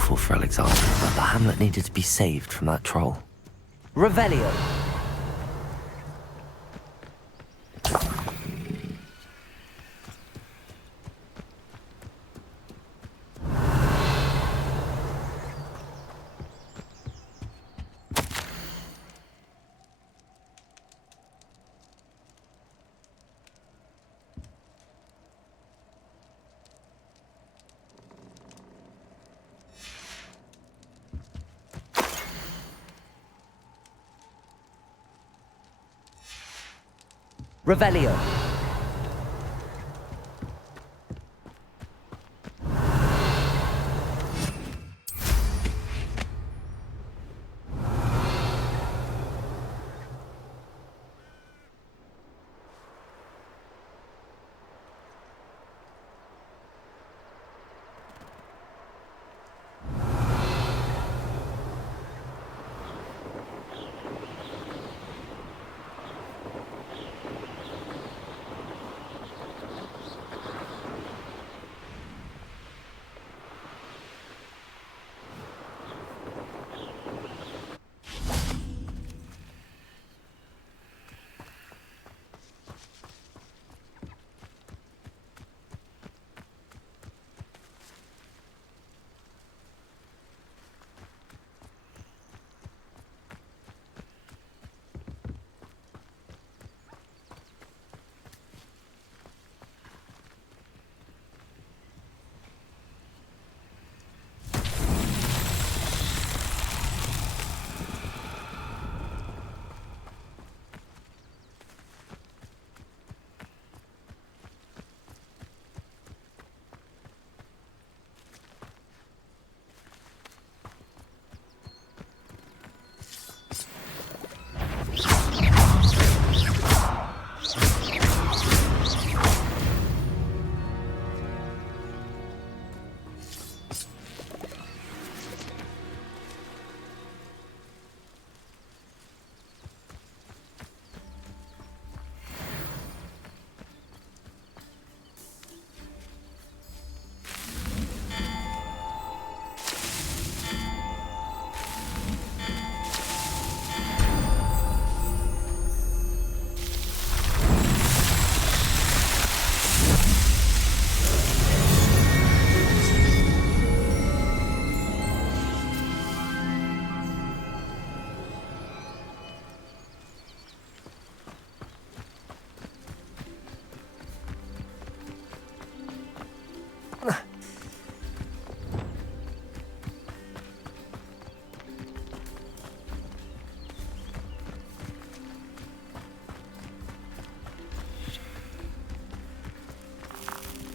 awful for Alexandra, but the hamlet needed to be saved from that troll. Revelio. Revelio.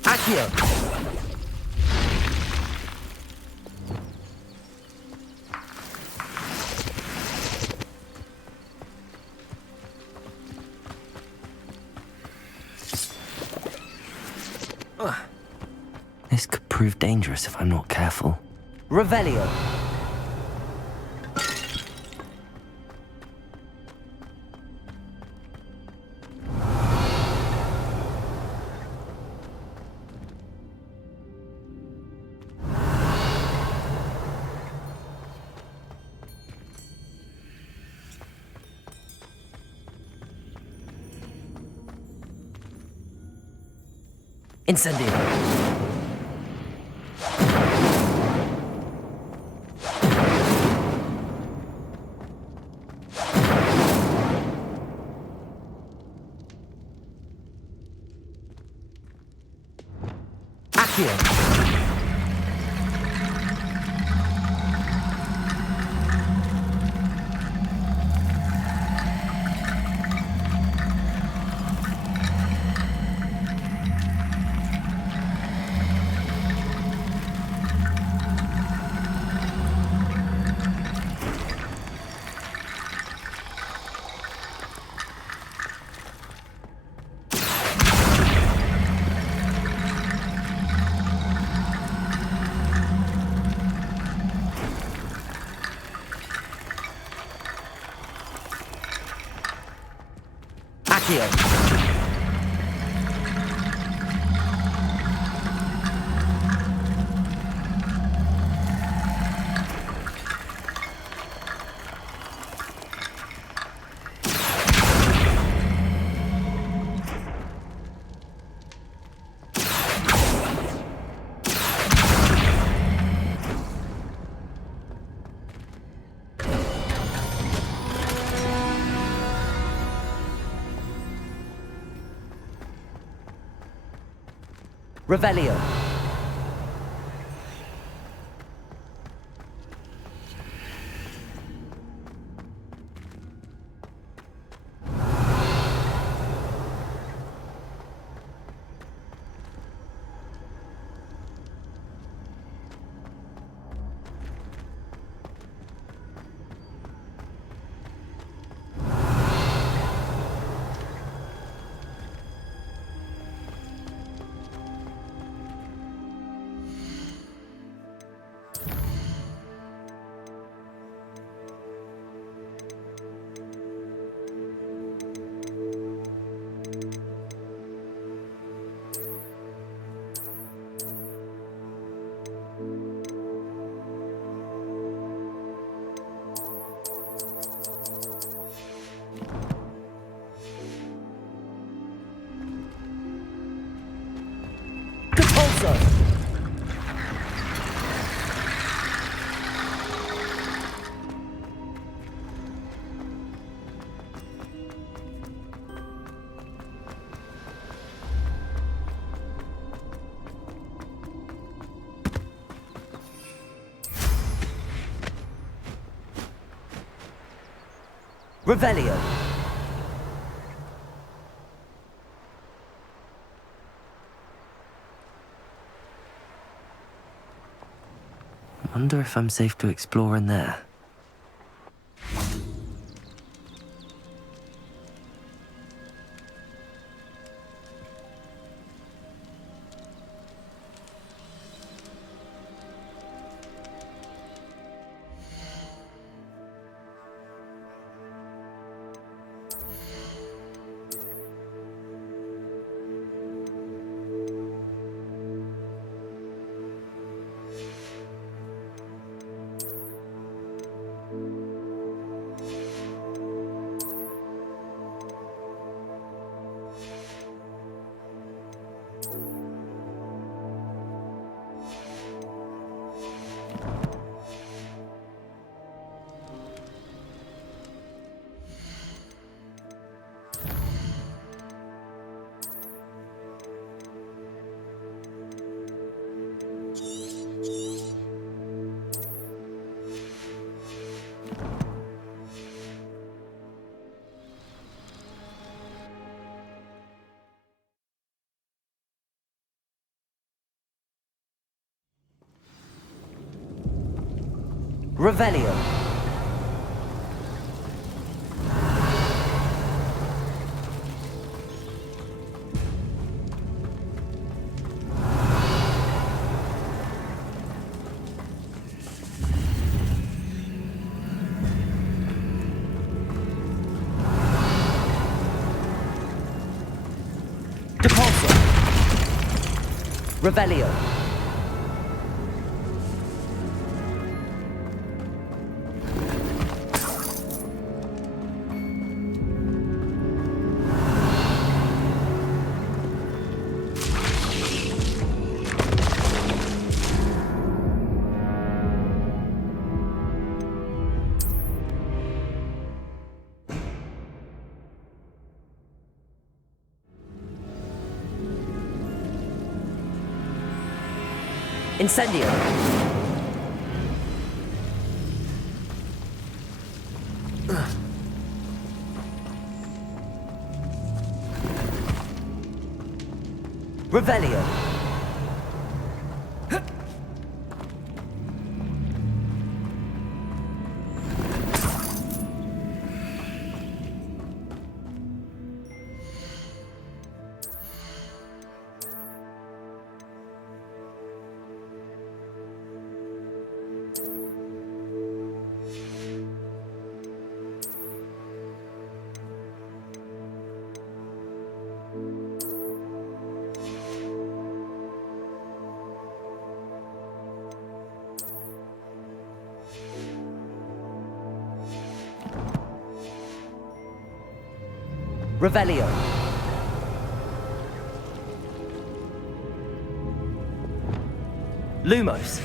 Accio. This could prove dangerous if I'm not careful. Revelio. Incendio. Accio. Accio. Revelio. Repulsor. Revelio. Wonder if I'm safe to explore in there. Revelio. Repulsor. Revelio. Incendio. Revelio. Revelio. Lumos.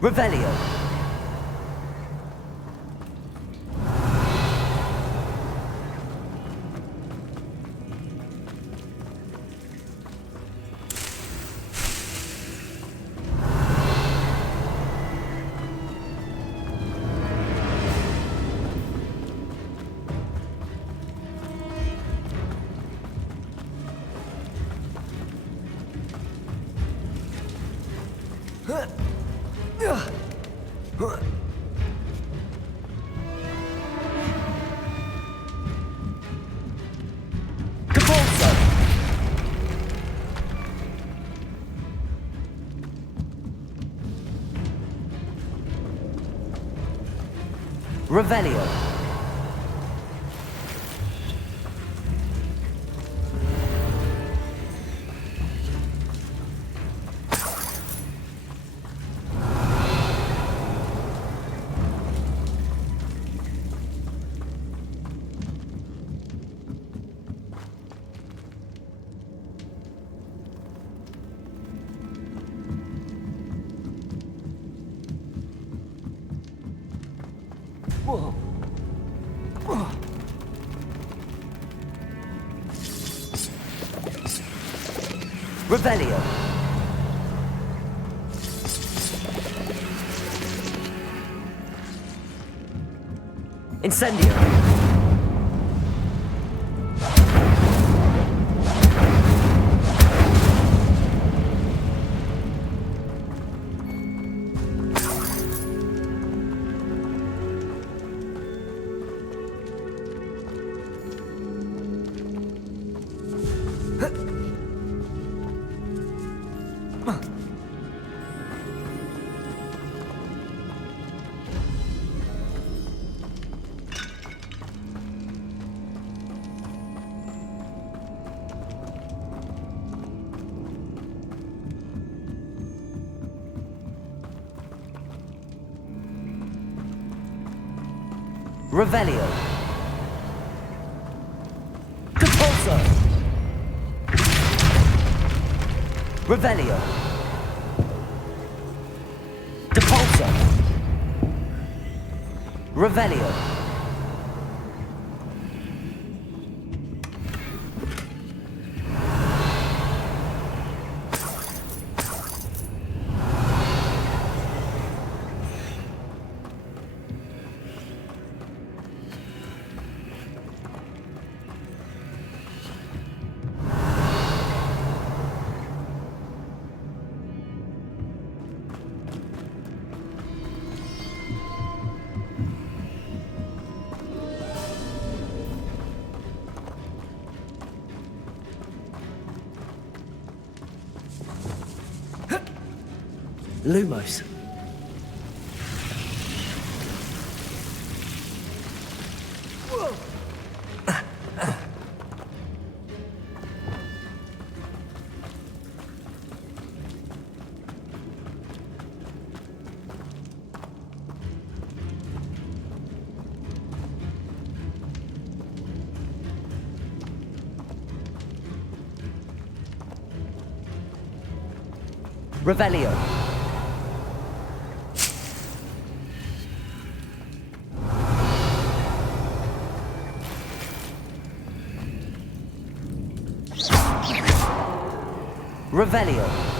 Revelio. Revelio. Revelio. Incendio. Revelio. Depulso. Revelio. Depulso. Revelio. Lumos. Revelio. Revelio.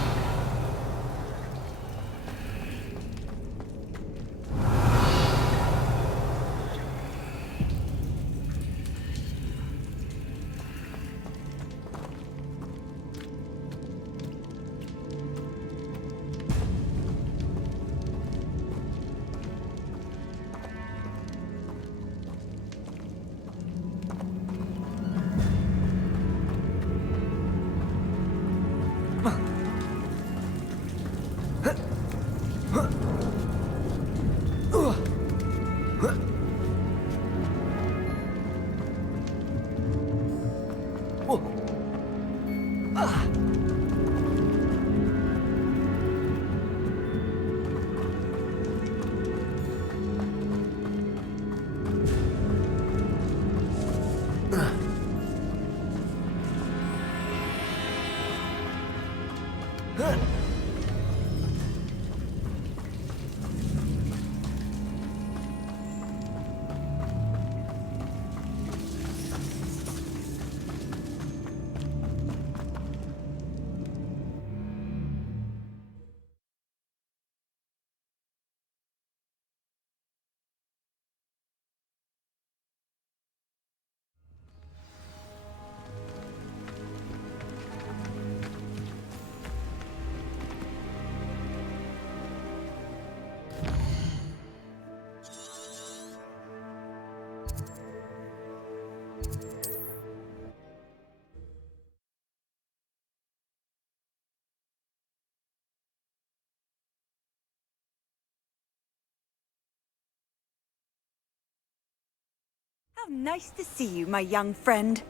Nice to see you, my young friend.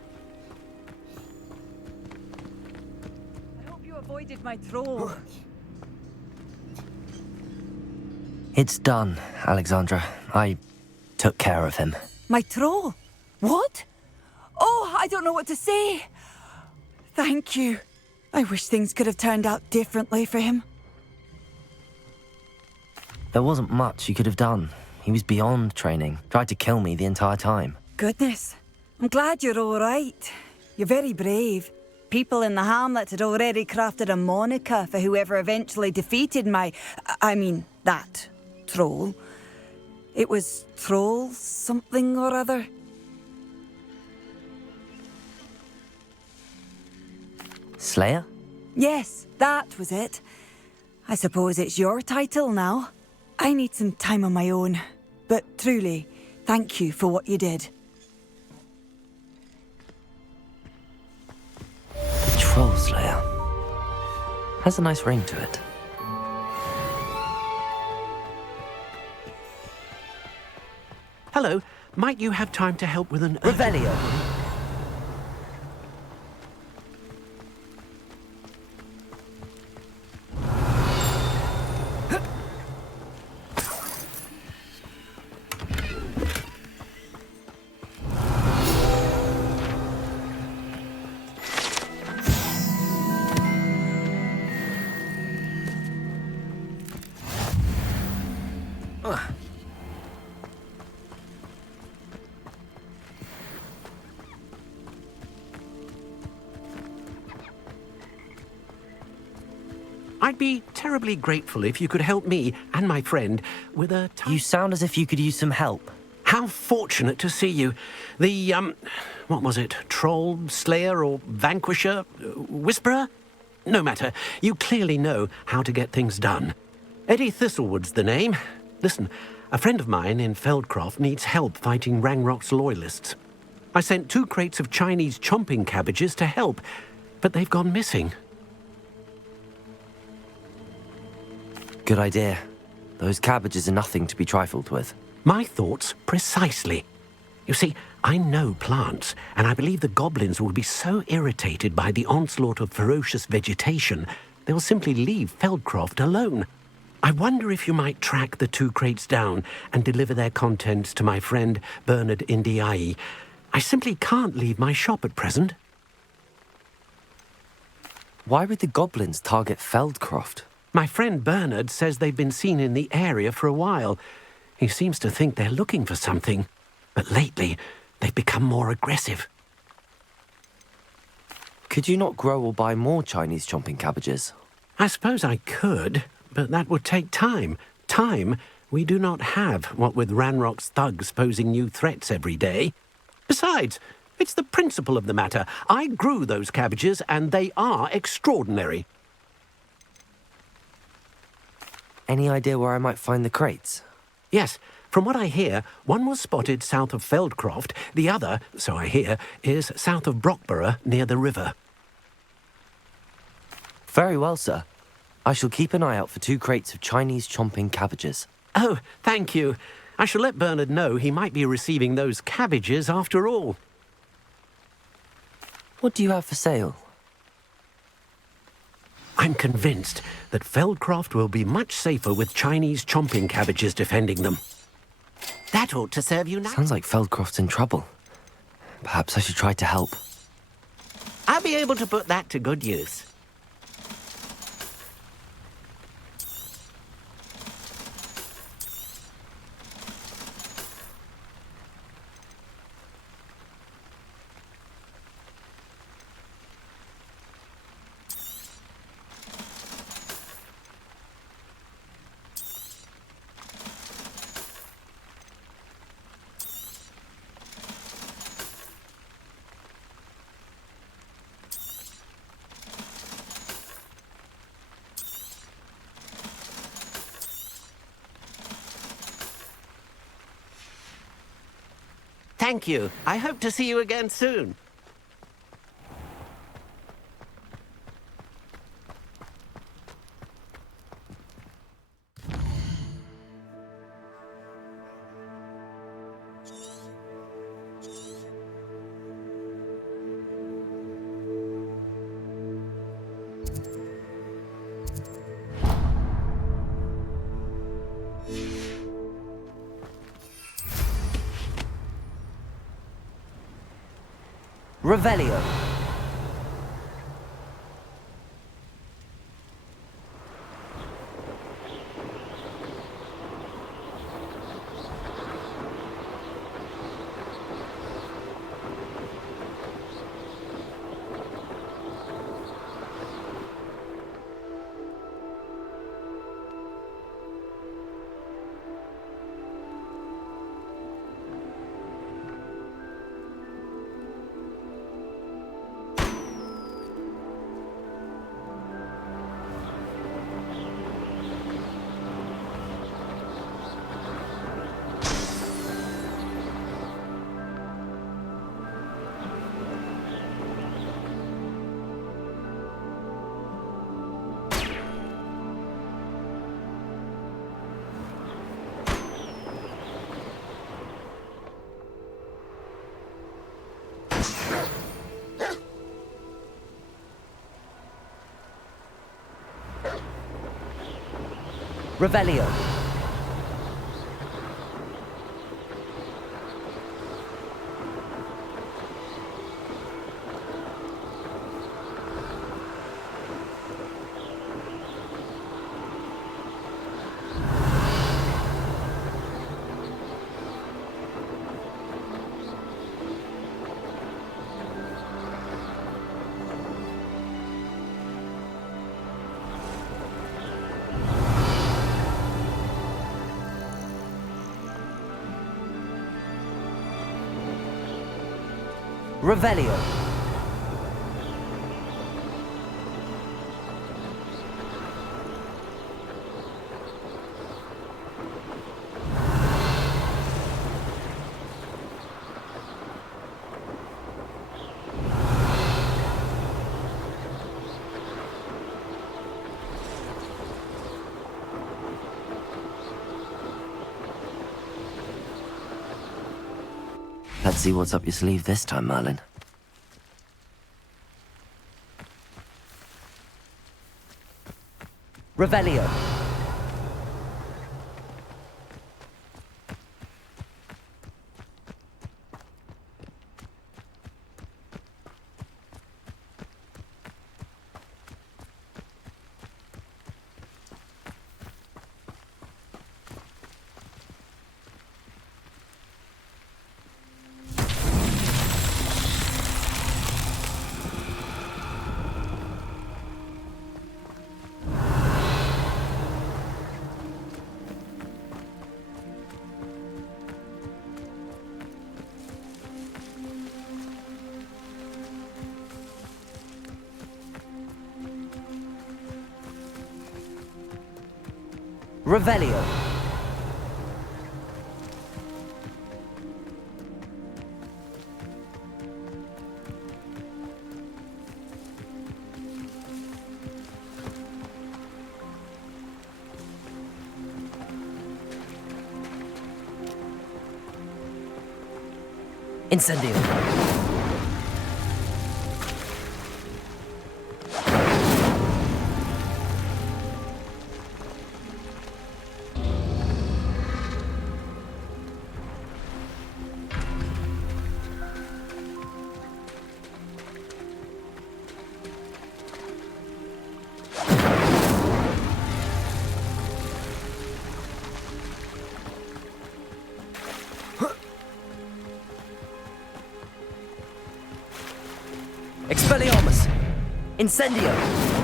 I hope you avoided my troll. It's done, Alexandra. I took care of him. My troll? What? Oh, I don't know what to say. Thank you. I wish things could have turned out differently for him. There wasn't much you could have done. He was beyond training. Tried to kill me the entire time. Goodness. I'm glad you're all right. You're very brave. People in the hamlet had already crafted a moniker for whoever eventually defeated that troll. It was Troll something or other. Slayer? Yes, that was it. I suppose it's your title now. I need some time on my own. But truly, thank you for what you did. The Troll Slayer. Has a nice ring to it. Hello, might you have time to help with an... Revelio. I'd be terribly grateful if you could help me and my friend with a... You sound as if you could use some help. How fortunate to see you. The, what was it? Troll, Slayer, or Vanquisher? Whisperer? No matter. You clearly know how to get things done. Eddie Thistlewood's the name. Listen, a friend of mine in Feldcroft needs help fighting Rangrock's loyalists. I sent 2 crates of Chinese chomping cabbages to help, but they've gone missing. Good idea. Those cabbages are nothing to be trifled with. My thoughts precisely. You see, I know plants, and I believe the goblins will be so irritated by the onslaught of ferocious vegetation, they'll simply leave Feldcroft alone. I wonder if you might track the 2 crates down and deliver their contents to my friend Bernard Indiai. I simply can't leave my shop at present. Why would the goblins target Feldcroft? My friend Bernard says they've been seen in the area for a while. He seems to think they're looking for something. But lately, they've become more aggressive. Could you not grow or buy more Chinese chomping cabbages? I suppose I could, but that would take time. Time we do not have, what with Ranrock's thugs posing new threats every day. Besides, it's the principle of the matter. I grew those cabbages, and they are extraordinary. Any idea where I might find the crates? Yes. From what I hear, one was spotted south of Feldcroft. The other, so I hear, is south of Brockborough, near the river. Very well, sir. I shall keep an eye out for 2 crates of Chinese chomping cabbages. Oh, thank you. I shall let Bernard know he might be receiving those cabbages after all. What do you have for sale? I'm convinced that Feldcroft will be much safer with Chinese chomping cabbages defending them. That ought to serve you now. Sounds like Feldcroft's in trouble. Perhaps I should try to help. I'll be able to put that to good use. Thank you. I hope to see you again soon. Revelio. Revelio. Revelio. Let's see what's up your sleeve this time, Merlin. Revelio. Revelio. Incendio. Expelliarmus! Incendio!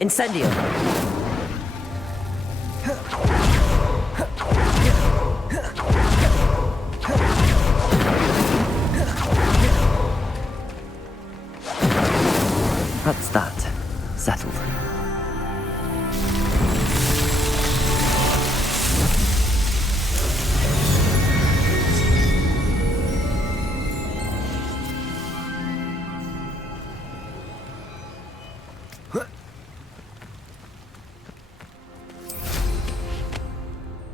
Incendio! That's that. Settled.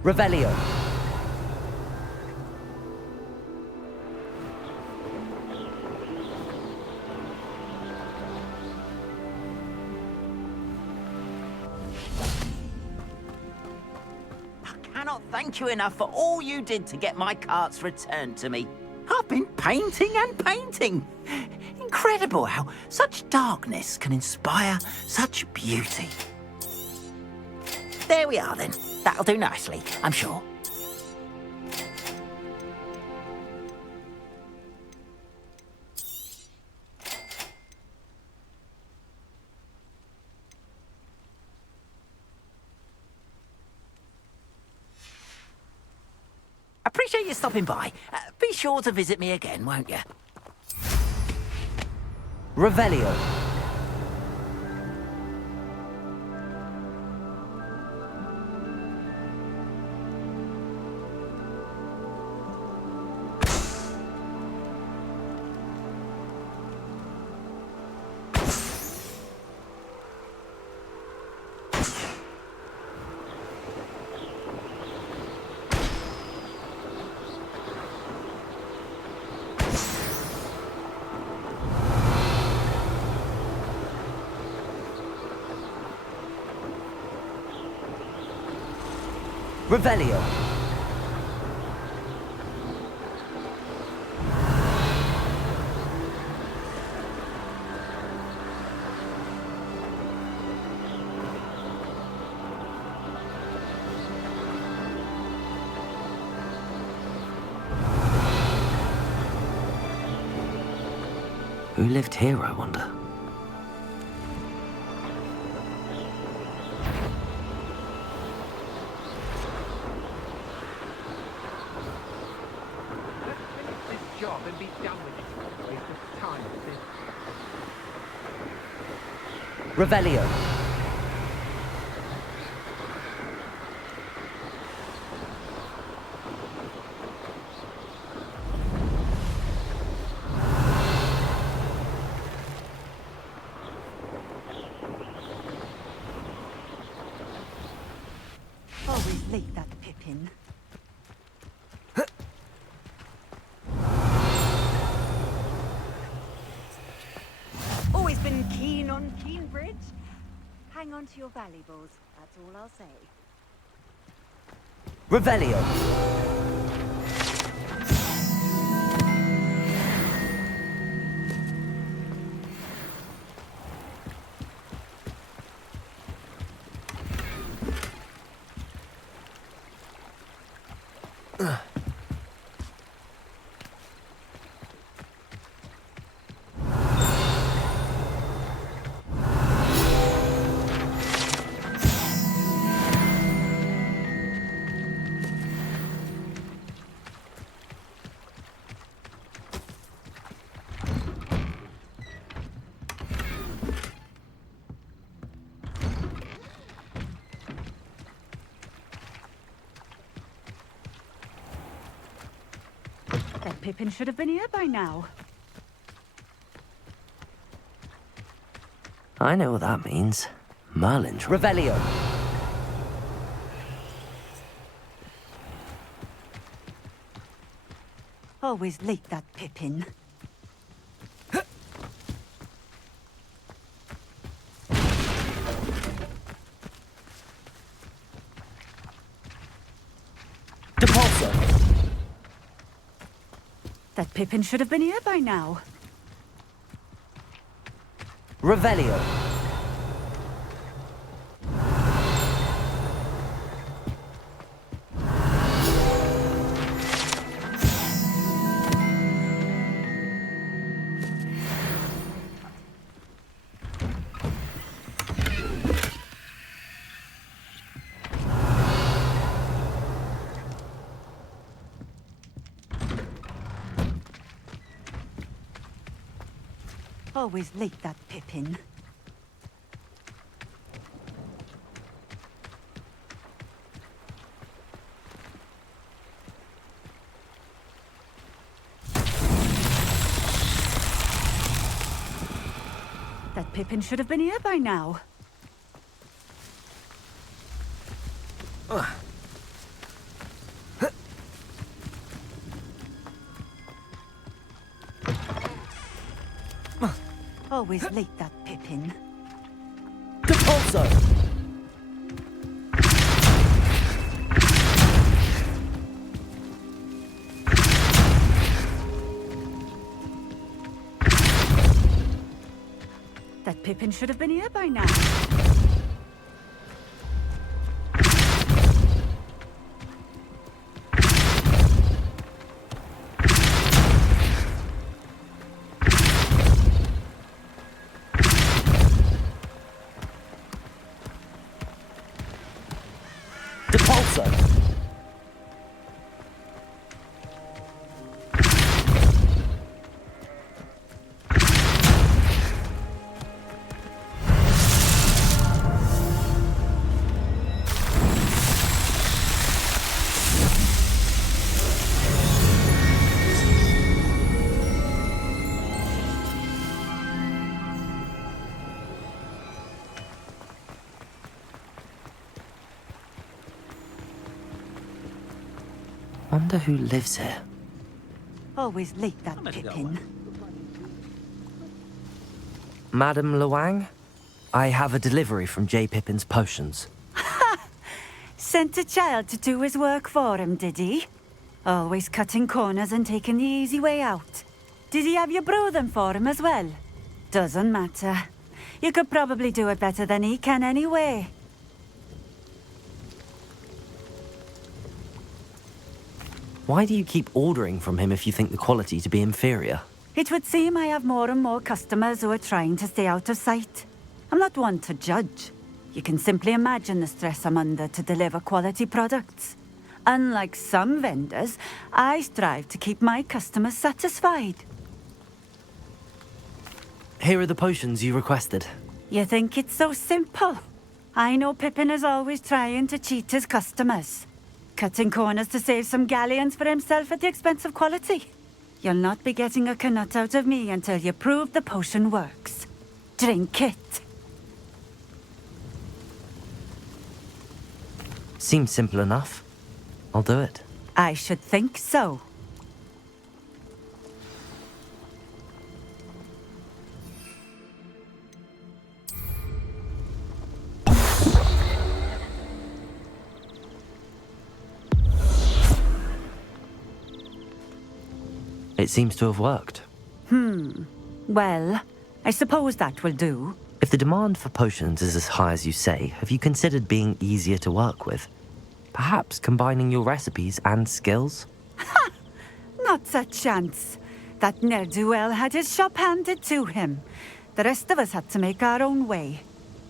Revelio. I cannot thank you enough for all you did to get my carts returned to me. I've been painting and painting. Incredible how such darkness can inspire such beauty. There we are then. That'll do nicely, I'm sure. Appreciate you stopping by. Be sure to visit me again, won't you? Revelio. Revelio. Who lived here, I wonder? Job and be done with it. Waste of time. Revelio. Always late, that Pippin. Always been keen on Keenbridge. Hang on to your valuables, that's all I'll say. Revelio. That Pippin should have been here by now. I know what that means. Merlin's Revelio. Always late, that Pippin. Depulso. That Pippin should have been here by now. Revelio. Always late, that Pippin. That Pippin should have been here by now. Always late, that Pippin. Depulso! That Pippin should have been here by now. Depulso! Wonder who lives here. Always late, that Pippin. Madam Luang? I have a delivery from J. Pippin's potions. Sent a child to do his work for him, did he? Always cutting corners and taking the easy way out. Did he have you brew them for him as well? Doesn't matter. You could probably do it better than he can anyway. Why do you keep ordering from him if you think the quality to be inferior? It would seem I have more and more customers who are trying to stay out of sight. I'm not one to judge. You can simply imagine the stress I'm under to deliver quality products. Unlike some vendors, I strive to keep my customers satisfied. Here are the potions you requested. You think it's so simple? I know Pippin is always trying to cheat his customers. Cutting corners to save some galleons for himself at the expense of quality. You'll not be getting a canut out of me until you prove the potion works. Drink it. Seems simple enough. I'll do it. I should think so. It seems to have worked. Well, I suppose that will do. If the demand for potions is as high as you say, have you considered being easier to work with? Perhaps combining your recipes and skills? Not a chance. That ne'er-do-well had his shop handed to him. The rest of us had to make our own way.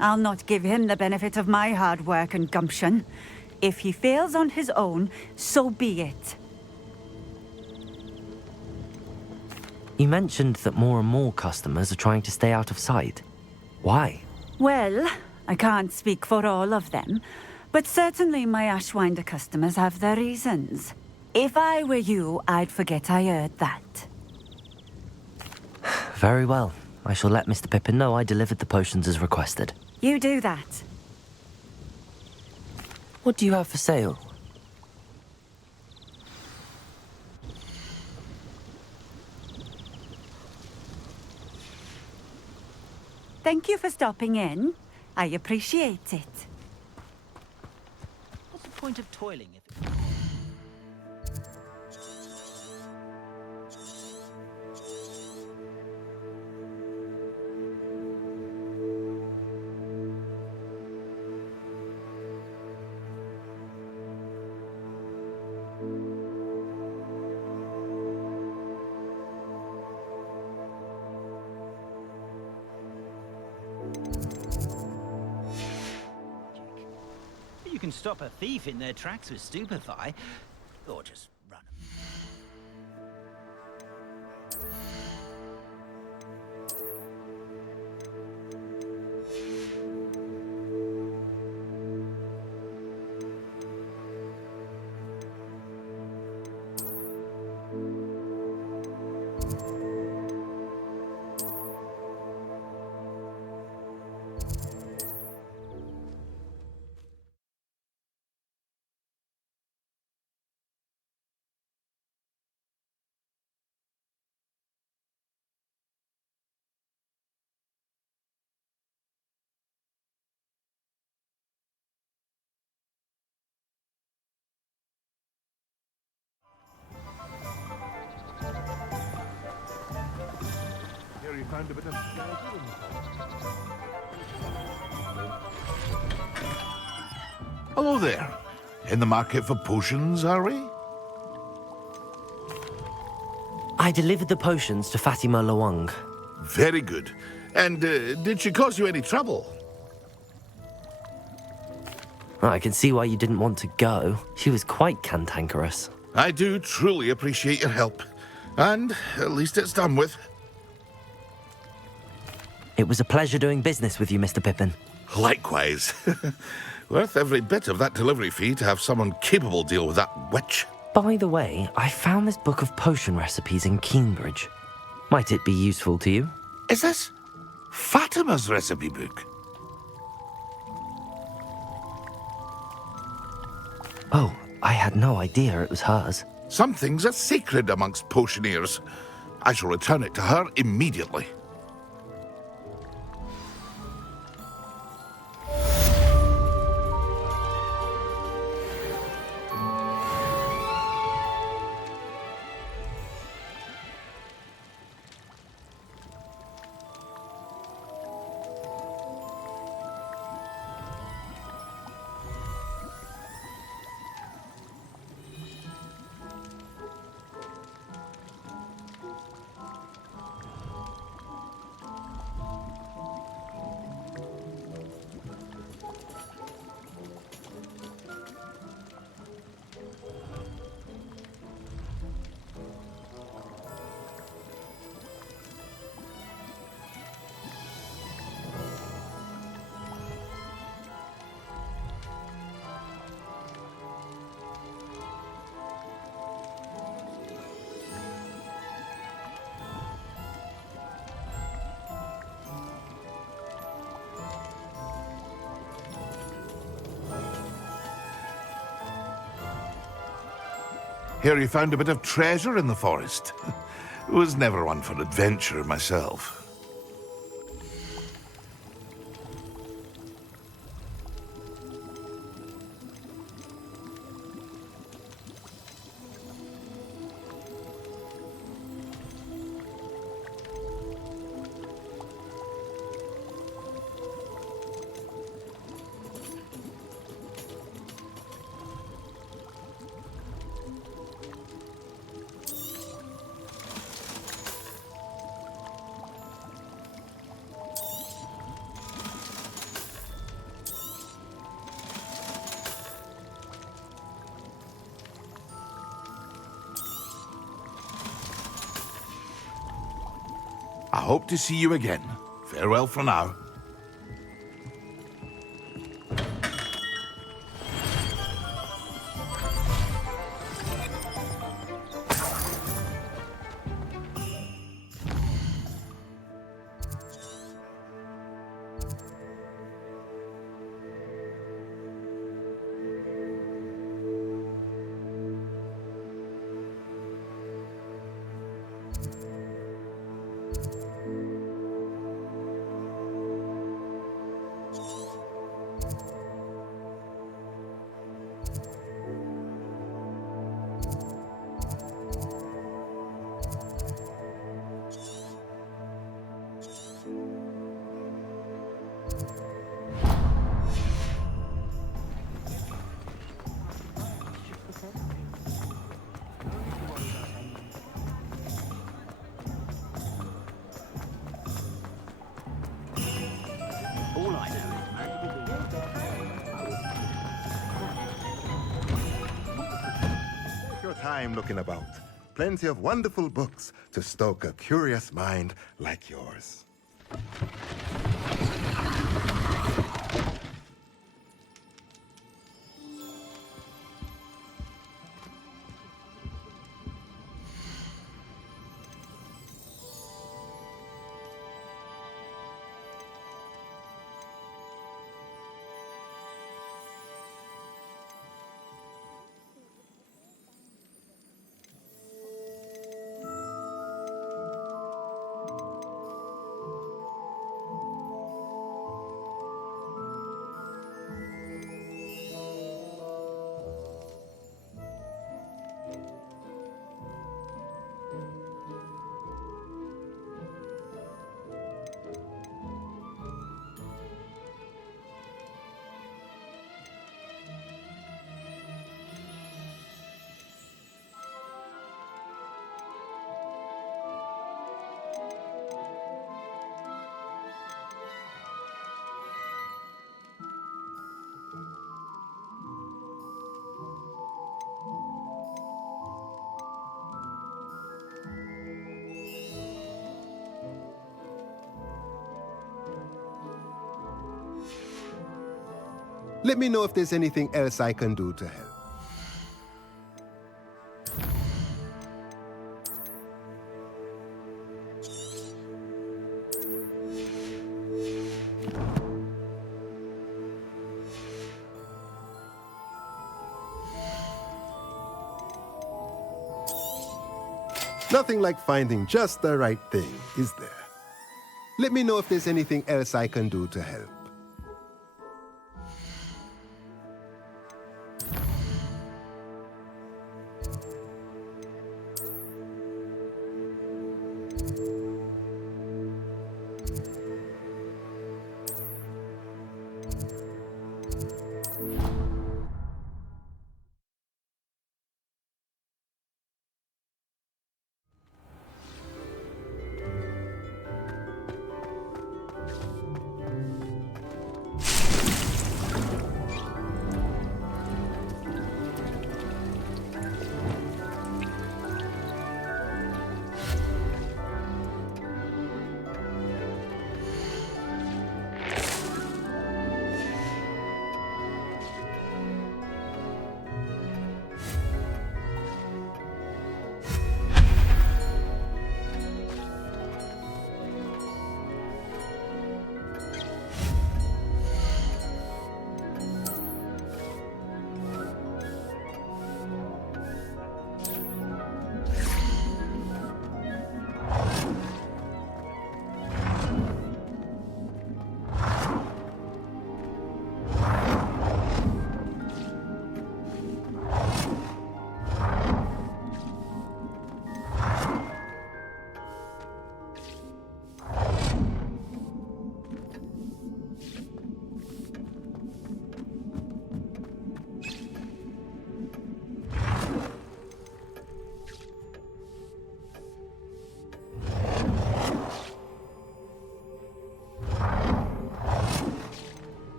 I'll not give him the benefit of my hard work and gumption. If he fails on his own, so be it. You mentioned that more and more customers are trying to stay out of sight. Why? Well, I can't speak for all of them, but certainly my Ashwinder customers have their reasons. If I were you, I'd forget I heard that. Very well. I shall let Mr. Pippin know I delivered the potions as requested. You do that. What do you have for sale? Thank you for stopping in. I appreciate it. What's the point of toiling if... You can stop a thief in their tracks with stupefy, or just run 'em. he found a bit of treasure in the Hello there. In the market for potions, are we? I delivered the potions to Fatima Lawang. Very good. And did she cause you any trouble? I can see why you didn't want to go. She was quite cantankerous. I do truly appreciate your help. And at least it's done with. It was a pleasure doing business with you, Mr. Pippin. Likewise. Worth every bit of that delivery fee to have someone capable deal with that witch. By the way, I found this book of potion recipes in Cambridge. Might it be useful to you? Is this Fatima's recipe book? Oh, I had no idea it was hers. Some things are sacred amongst potioneers. I shall return it to her immediately. Hear you found a bit of treasure in the forest. Was never one for adventure myself. I hope to see you again. Farewell for now. All I know Take your time looking about. Plenty of wonderful books to stoke a curious mind like yours. Let me know if there's anything else I can do to help. Nothing like finding just the right thing, is there? Let me know if there's anything else I can do to help.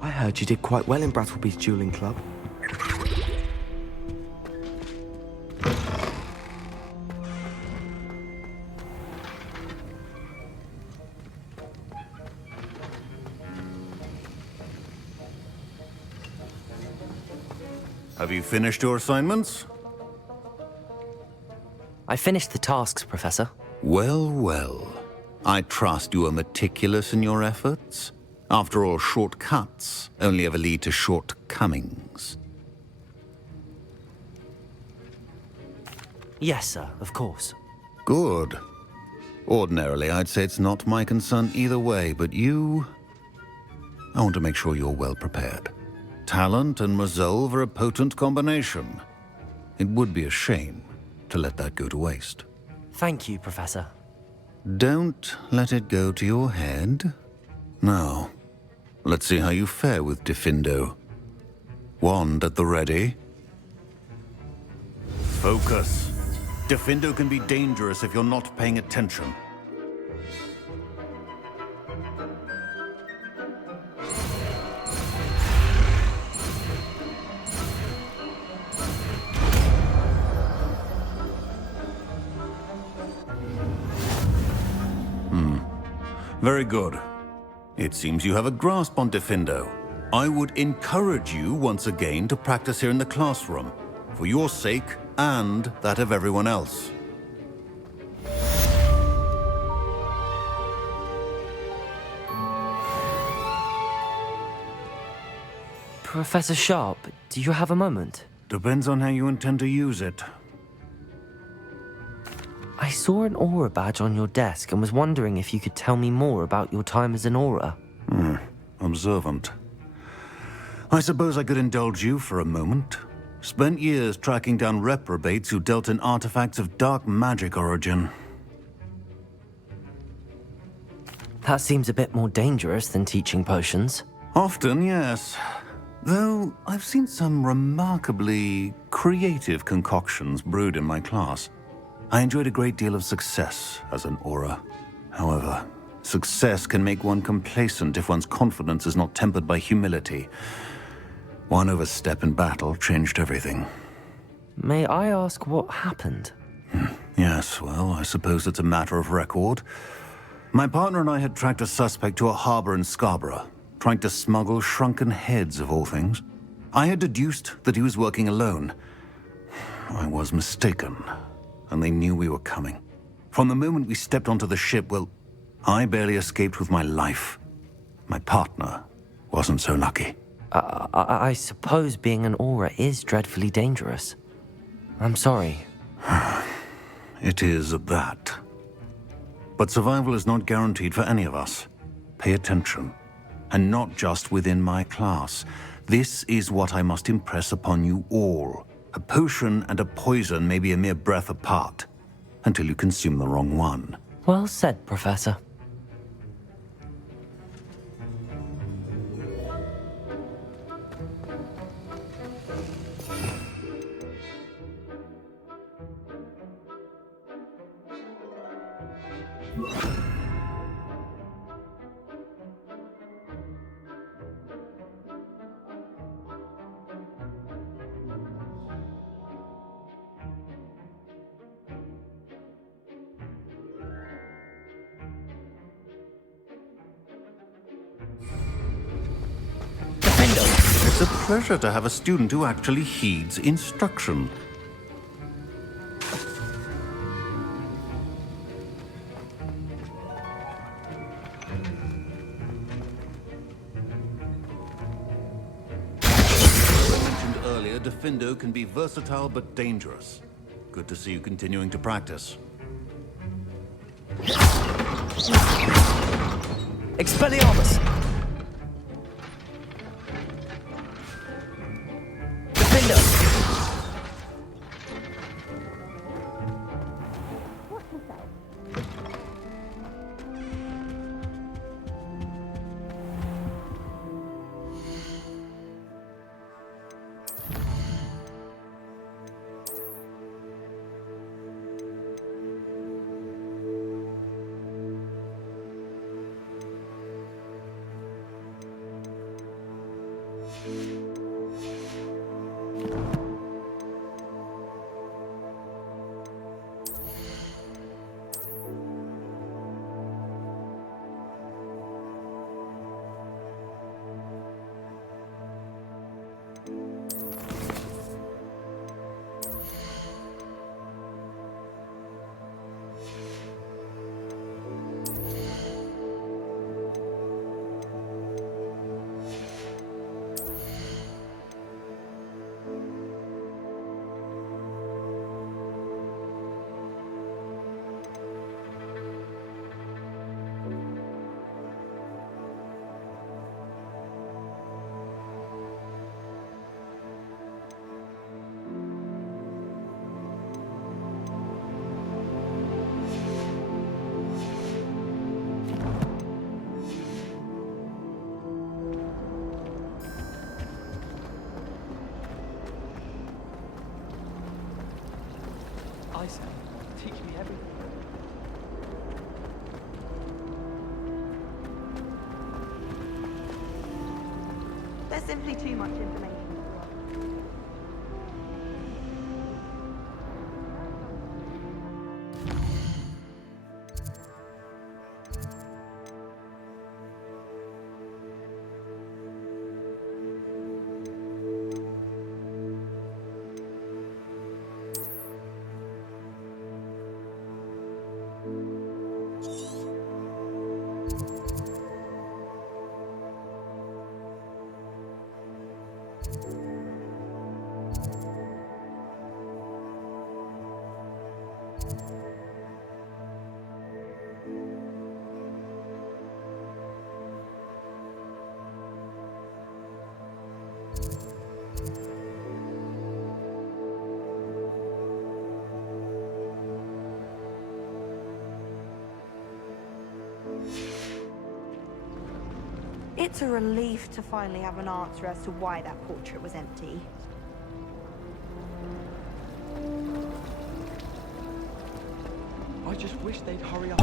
I heard you did quite well in Brattleby's dueling club. Have you finished your assignments? I finished the tasks, Professor. Well, well. I trust you are meticulous in your efforts. After all, shortcuts only ever lead to shortcomings. Yes, sir, of course. Good. Ordinarily, I'd say it's not my concern either way, but you... I want to make sure you're well prepared. Talent and resolve are a potent combination. It would be a shame to let that go to waste. Thank you, Professor. Don't let it go to your head. Now, let's see how you fare with Diffindo. Wand at the ready. Focus. Diffindo can be dangerous if you're not paying attention. Very good. It seems you have a grasp on Diffindo. I would encourage you once again to practice here in the classroom, for your sake and that of everyone else. Professor Sharp, do you have a moment? Depends on how you intend to use it. I saw an aura badge on your desk and was wondering if you could tell me more about your time as an aura. Observant. I suppose I could indulge you for a moment. Spent years tracking down reprobates who dealt in artifacts of dark magic origin. That seems a bit more dangerous than teaching potions. Often, yes. Though I've seen some remarkably creative concoctions brewed in my class. I enjoyed a great deal of success as an aura. However, success can make one complacent if one's confidence is not tempered by humility. One overstep in battle changed everything. May I ask what happened? Yes, well, I suppose it's a matter of record. My partner and I had tracked a suspect to a harbor in Scarborough, trying to smuggle shrunken heads of all things. I had deduced that he was working alone. I was mistaken, and they knew we were coming. From the moment we stepped onto the ship, well, I barely escaped with my life. My partner wasn't so lucky. I suppose being an aura is dreadfully dangerous. I'm sorry. It is at that. But survival is not guaranteed for any of us. Pay attention. And not just within my class. This is what I must impress upon you all. A potion and a poison may be a mere breath apart, until you consume the wrong one. Well said, Professor. It's a pleasure to have a student who actually heeds instruction. As I mentioned earlier, Diffindo can be versatile but dangerous. Good to see you continuing to practice. Expelliarmus! Defendo! advice and teach me everything. There's simply too much information. It's a relief to finally have an answer as to why that portrait was empty. I just wish they'd hurry up.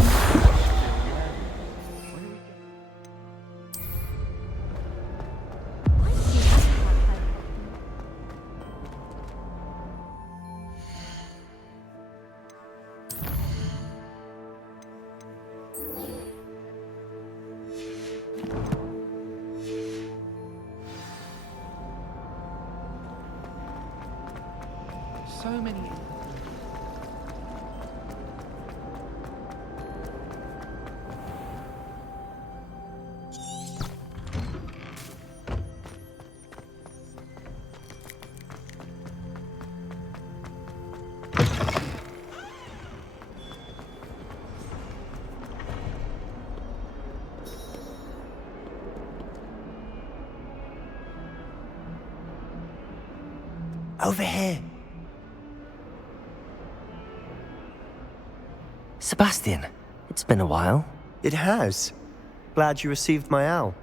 So many. Over here. Sebastian, it's been a while. It has. Glad you received my owl.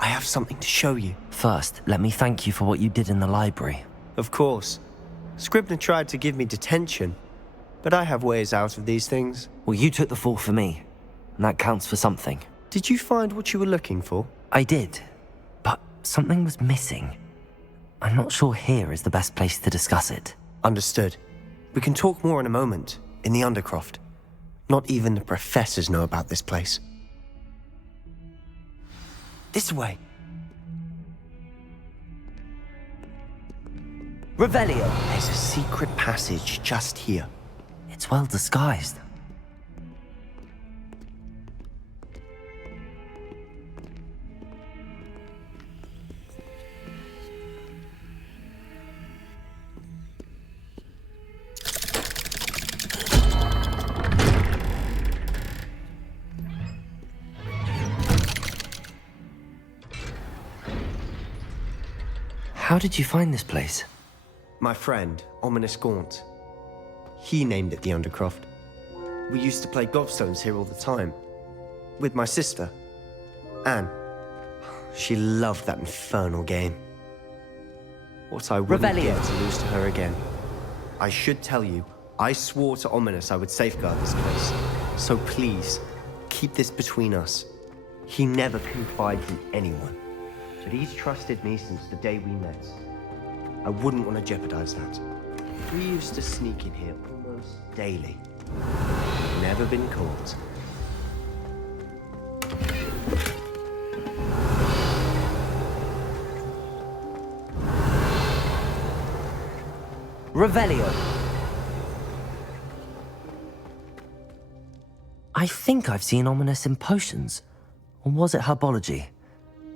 I have something to show you. First, let me thank you for what you did in the library. Of course. Scribner tried to give me detention, but I have ways out of these things. Well, you took the fall for me, and that counts for something. Did you find what you were looking for? I did, but something was missing. I'm not sure here is the best place to discuss it. Understood. We can talk more in a moment, in the Undercroft. Not even the professors know about this place. This way. Revelio. There's a secret passage just here. It's well disguised. How did you find this place? My friend, Ominous Gaunt. He named it the Undercroft. We used to play gobstones here all the time. With my sister, Anne. She loved that infernal game. What I wouldn't get to lose to her again. I should tell you, I swore to Ominous I would safeguard this place. So please, keep this between us. He never confided in anyone. But he's trusted me since the day we met. I wouldn't want to jeopardize that. We used to sneak in here almost daily. Never been caught. Revelio. I think I've seen Ominous in potions. Or was it herbology?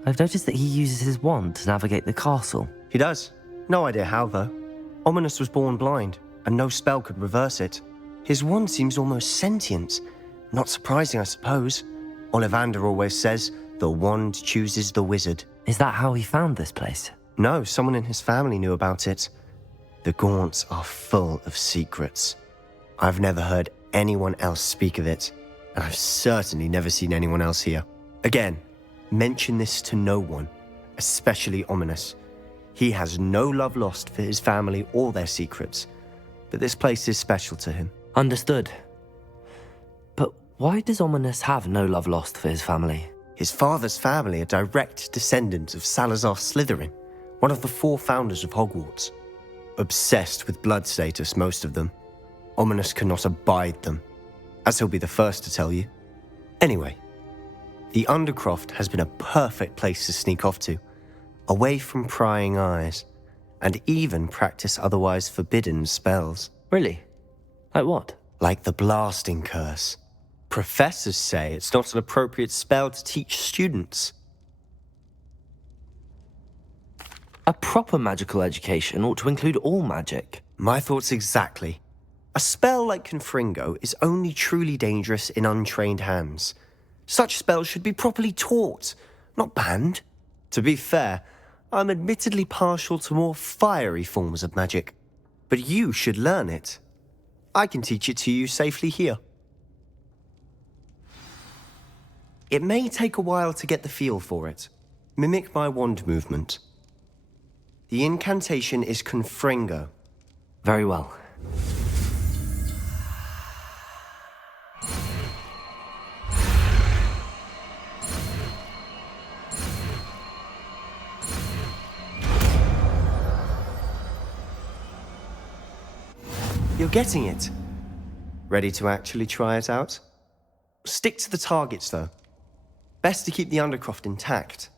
I've noticed that he uses his wand to navigate the castle. He does. No idea how, though. Ominous was born blind, and no spell could reverse it. His wand seems almost sentient. Not surprising, I suppose. Ollivander always says, the wand chooses the wizard. Is that how he found this place? No, someone in his family knew about it. The Gaunts are full of secrets. I've never heard anyone else speak of it, and I've certainly never seen anyone else here. Again, mention this to no one, especially Ominous. He has no love lost for his family or their secrets, but this place is special to him. Understood. But why does Ominous have no love lost for his family? His father's family are direct descendants of Salazar Slytherin, one of the 4 founders of Hogwarts. Obsessed with blood status, most of them. Ominous cannot abide them, as he'll be the first to tell you. Anyway, the Undercroft has been a perfect place to sneak off to, away from prying eyes, and even practice otherwise forbidden spells. Really? Like what? Like the blasting curse. Professors say it's not an appropriate spell to teach students. A proper magical education ought to include all magic. My thoughts exactly. A spell like Confringo is only truly dangerous in untrained hands. Such spells should be properly taught, not banned. To be fair, I'm admittedly partial to more fiery forms of magic. But you should learn it. I can teach it to you safely here. It may take a while to get the feel for it. Mimic my wand movement. The incantation is Confringo. Very well. You're getting it. Ready to actually try it out? Stick to the targets, though. Best to keep the Undercroft intact.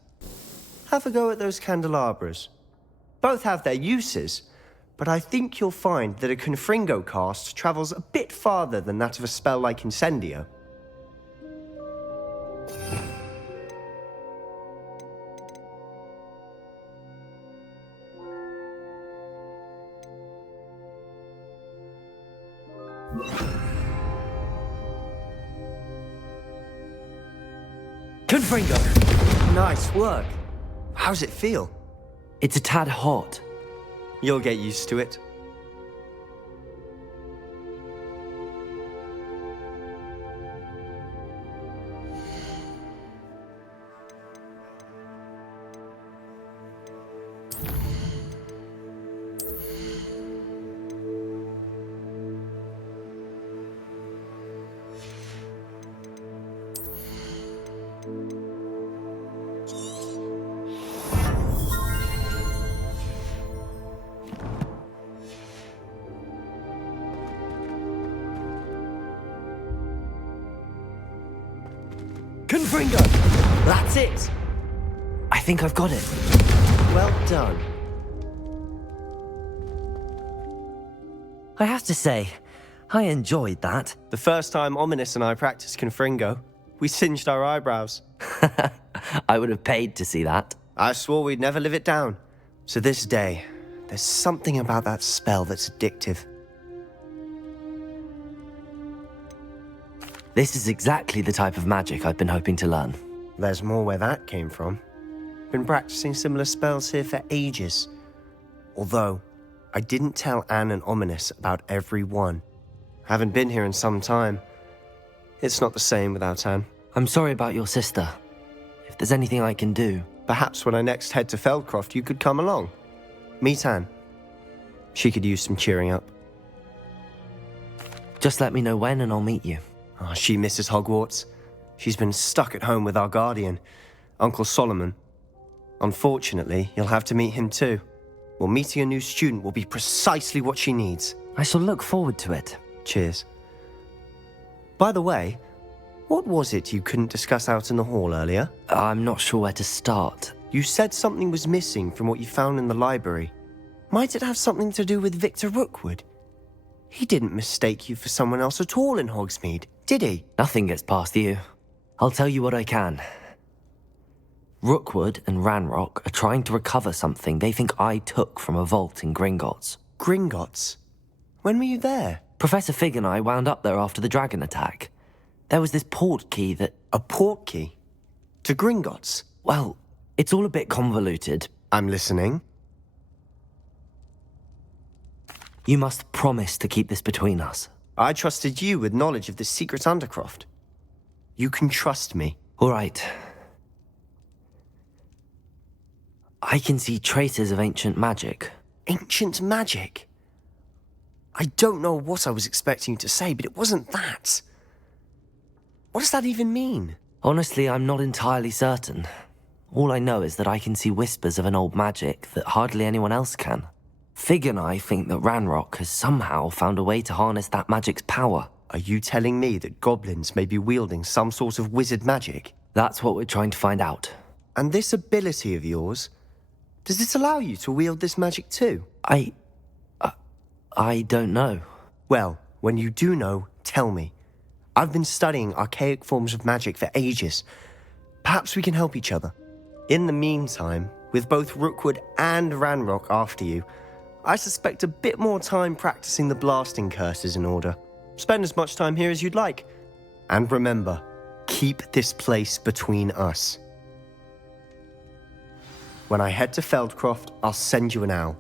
Have a go at those candelabras. Both have their uses, but I think you'll find that a Confringo cast travels a bit farther than that of a spell like Incendio. Confringo! Nice work. How's it feel? It's a tad hot. You'll get used to it. Confringo! That's it! I think I've got it. Well done. I have to say, I enjoyed that. The first time Ominous and I practiced Confringo, we singed our eyebrows. I would have paid to see that. I swore we'd never live it down. To this day, there's something about that spell that's addictive. This is exactly the type of magic I've been hoping to learn. There's more where that came from. Been practicing similar spells here for ages. Although, I didn't tell Anne and Ominous about every one. Haven't been here in some time. It's not the same without Anne. I'm sorry about your sister. If there's anything I can do... Perhaps when I next head to Feldcroft, you could come along. Meet Anne. She could use some cheering up. Just let me know when and I'll meet you. Oh, she misses Hogwarts. She's been stuck at home with our guardian, Uncle Solomon. Unfortunately, you'll have to meet him too. Well, meeting a new student will be precisely what she needs. I shall look forward to it. Cheers. By the way, what was it you couldn't discuss out in the hall earlier? I'm not sure where to start. You said something was missing from what you found in the library. Might it have something to do with Victor Rookwood? He didn't mistake you for someone else at all in Hogsmeade, did he? Nothing gets past you. I'll tell you what I can. Rookwood and Ranrock are trying to recover something they think I took from a vault in Gringotts. Gringotts? When were you there? Professor Fig and I wound up there after the dragon attack. There was this port key that... A port key? To Gringotts? Well, it's all a bit convoluted. I'm listening. You must promise to keep this between us. I trusted you with knowledge of the secret Undercroft. You can trust me. All right. I can see traces of ancient magic. Ancient magic? I don't know what I was expecting you to say, but it wasn't that. What does that even mean? Honestly, I'm not entirely certain. All I know is that I can see whispers of an old magic that hardly anyone else can. Fig and I think that Ranrock has somehow found a way to harness that magic's power. Are you telling me that goblins may be wielding some sort of wizard magic? That's what we're trying to find out. And this ability of yours, does it allow you to wield this magic too? I don't know. Well, when you do know, tell me. I've been studying archaic forms of magic for ages. Perhaps we can help each other. In the meantime, with both Rookwood and Ranrock after you, I suspect a bit more time practicing the blasting curse is in order. Spend as much time here as you'd like. And remember, keep this place between us. When I head to Feldcroft, I'll send you an owl.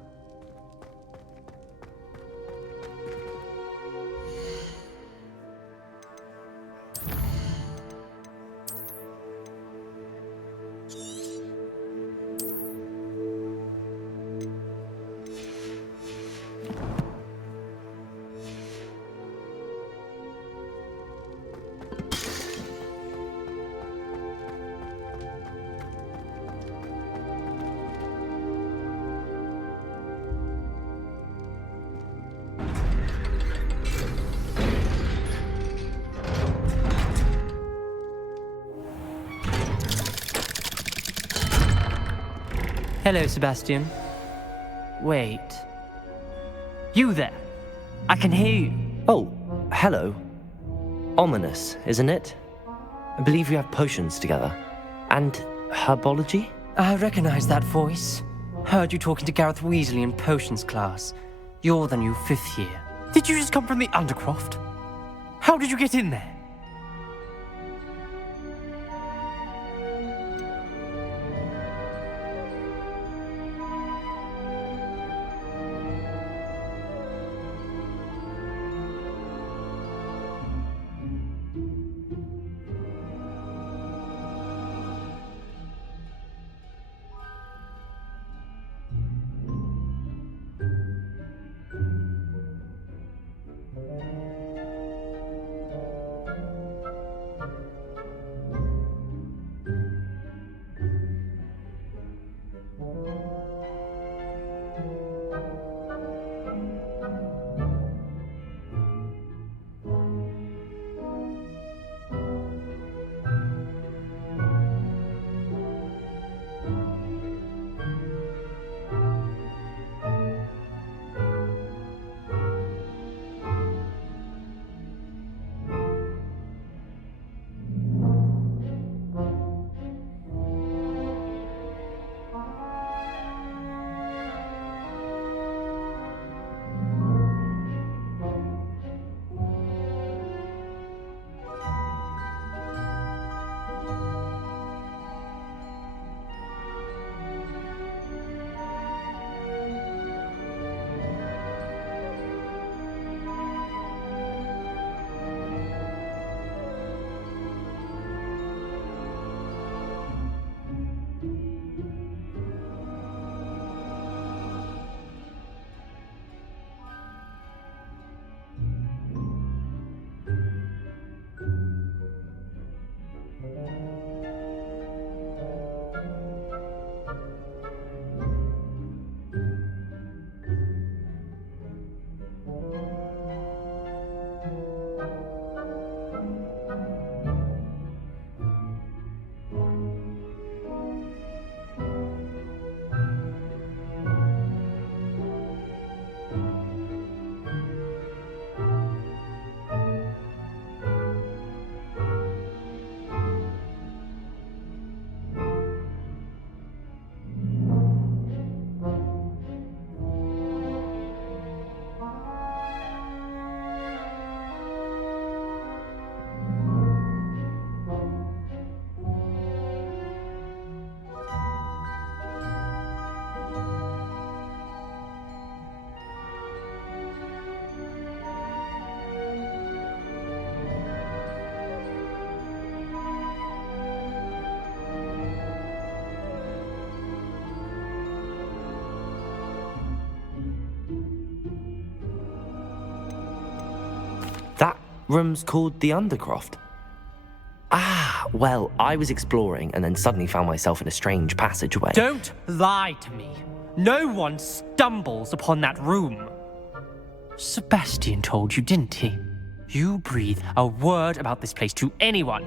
Hello, Sebastian. Wait. You there? I can hear you. Oh, hello. Ominous, isn't it? I believe we have potions together. And herbology? I recognize that voice. Heard you talking to Gareth Weasley in potions class. You're the new 5th year. Did you just come from the Undercroft? How did you get in there? Room's called the Undercroft. Ah, well, I was exploring and then suddenly found myself in a strange passageway. Don't lie to me. No one stumbles upon that room. Sebastian told you, didn't he? You breathe a word about this place to anyone,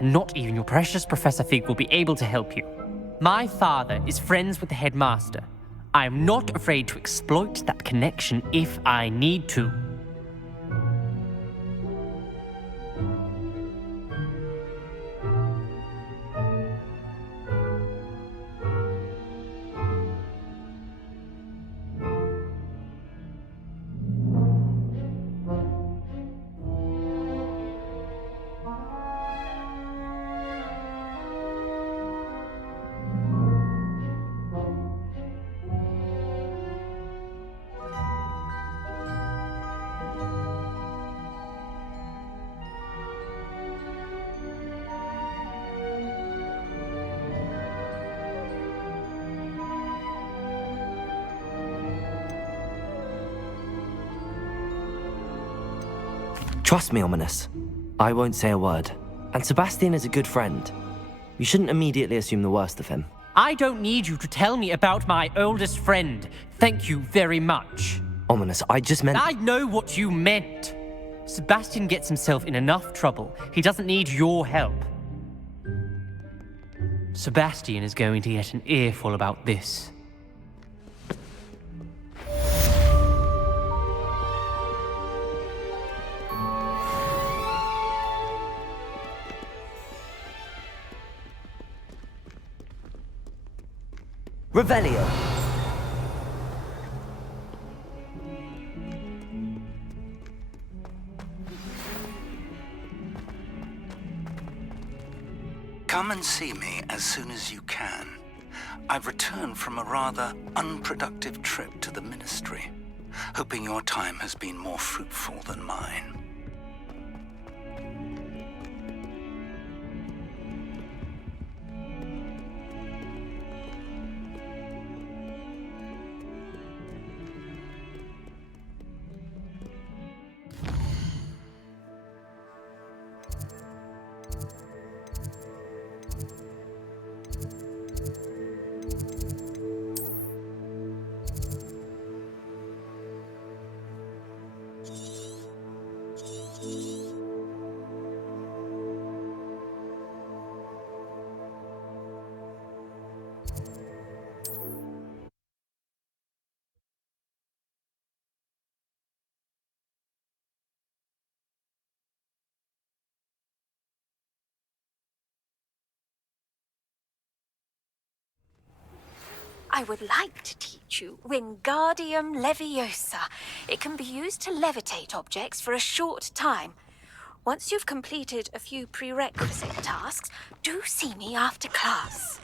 and not even your precious Professor Fig will be able to help you. My father is friends with the headmaster. I am not afraid to exploit that connection if I need to. Trust me, Ominous. I won't say a word. And Sebastian is a good friend. You shouldn't immediately assume the worst of him. I don't need you to tell me about my oldest friend. Thank you very much. Ominous, I just meant... I know what you meant. Sebastian gets himself in enough trouble. He doesn't need your help. Sebastian is going to get an earful about this. Revelio. Come and see me as soon as you can. I've returned from a rather unproductive trip to the Ministry, hoping your time has been more fruitful than mine. I would like to teach you Wingardium Leviosa. It can be used to levitate objects for a short time. Once you've completed a few prerequisite tasks, do see me after class.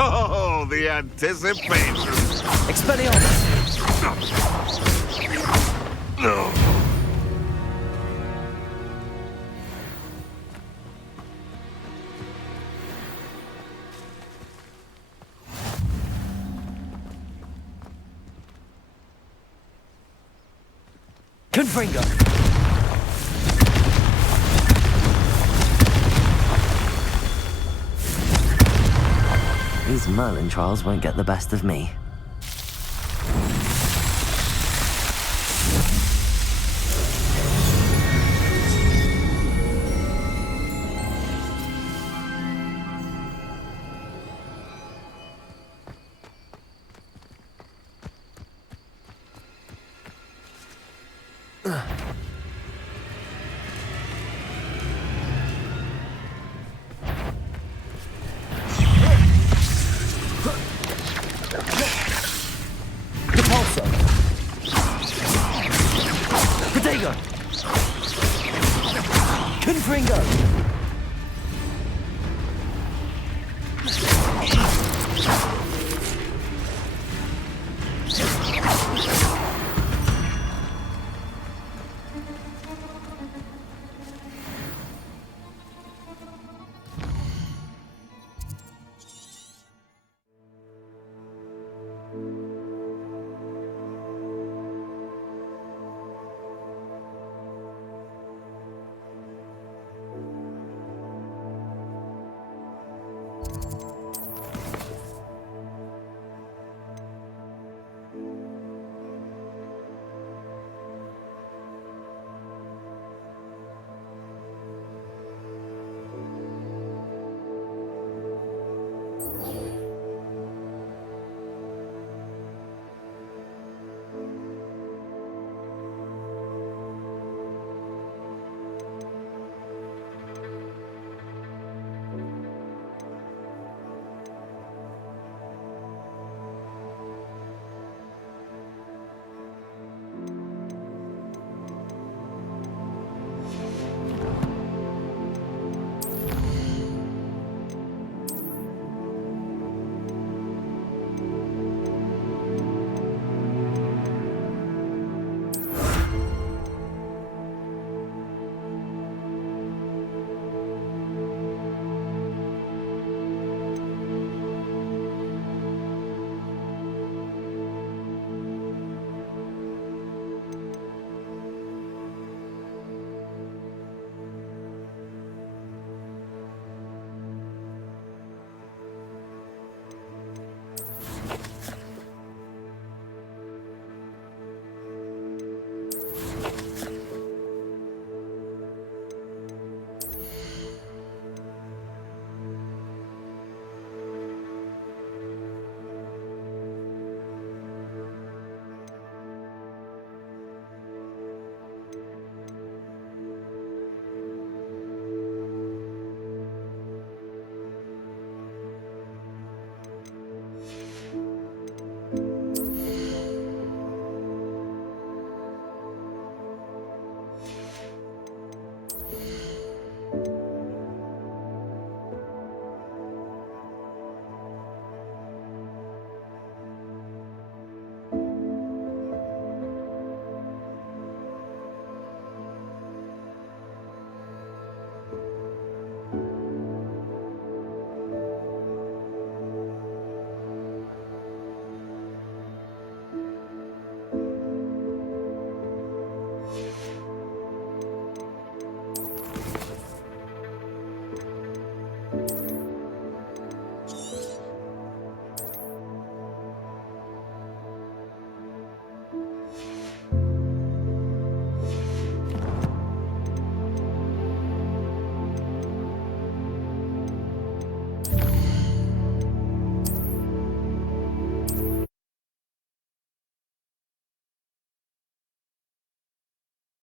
Oh, the anticipation! Expelliarmus! No. Confringo! These Merlin trials won't get the best of me. Ugh.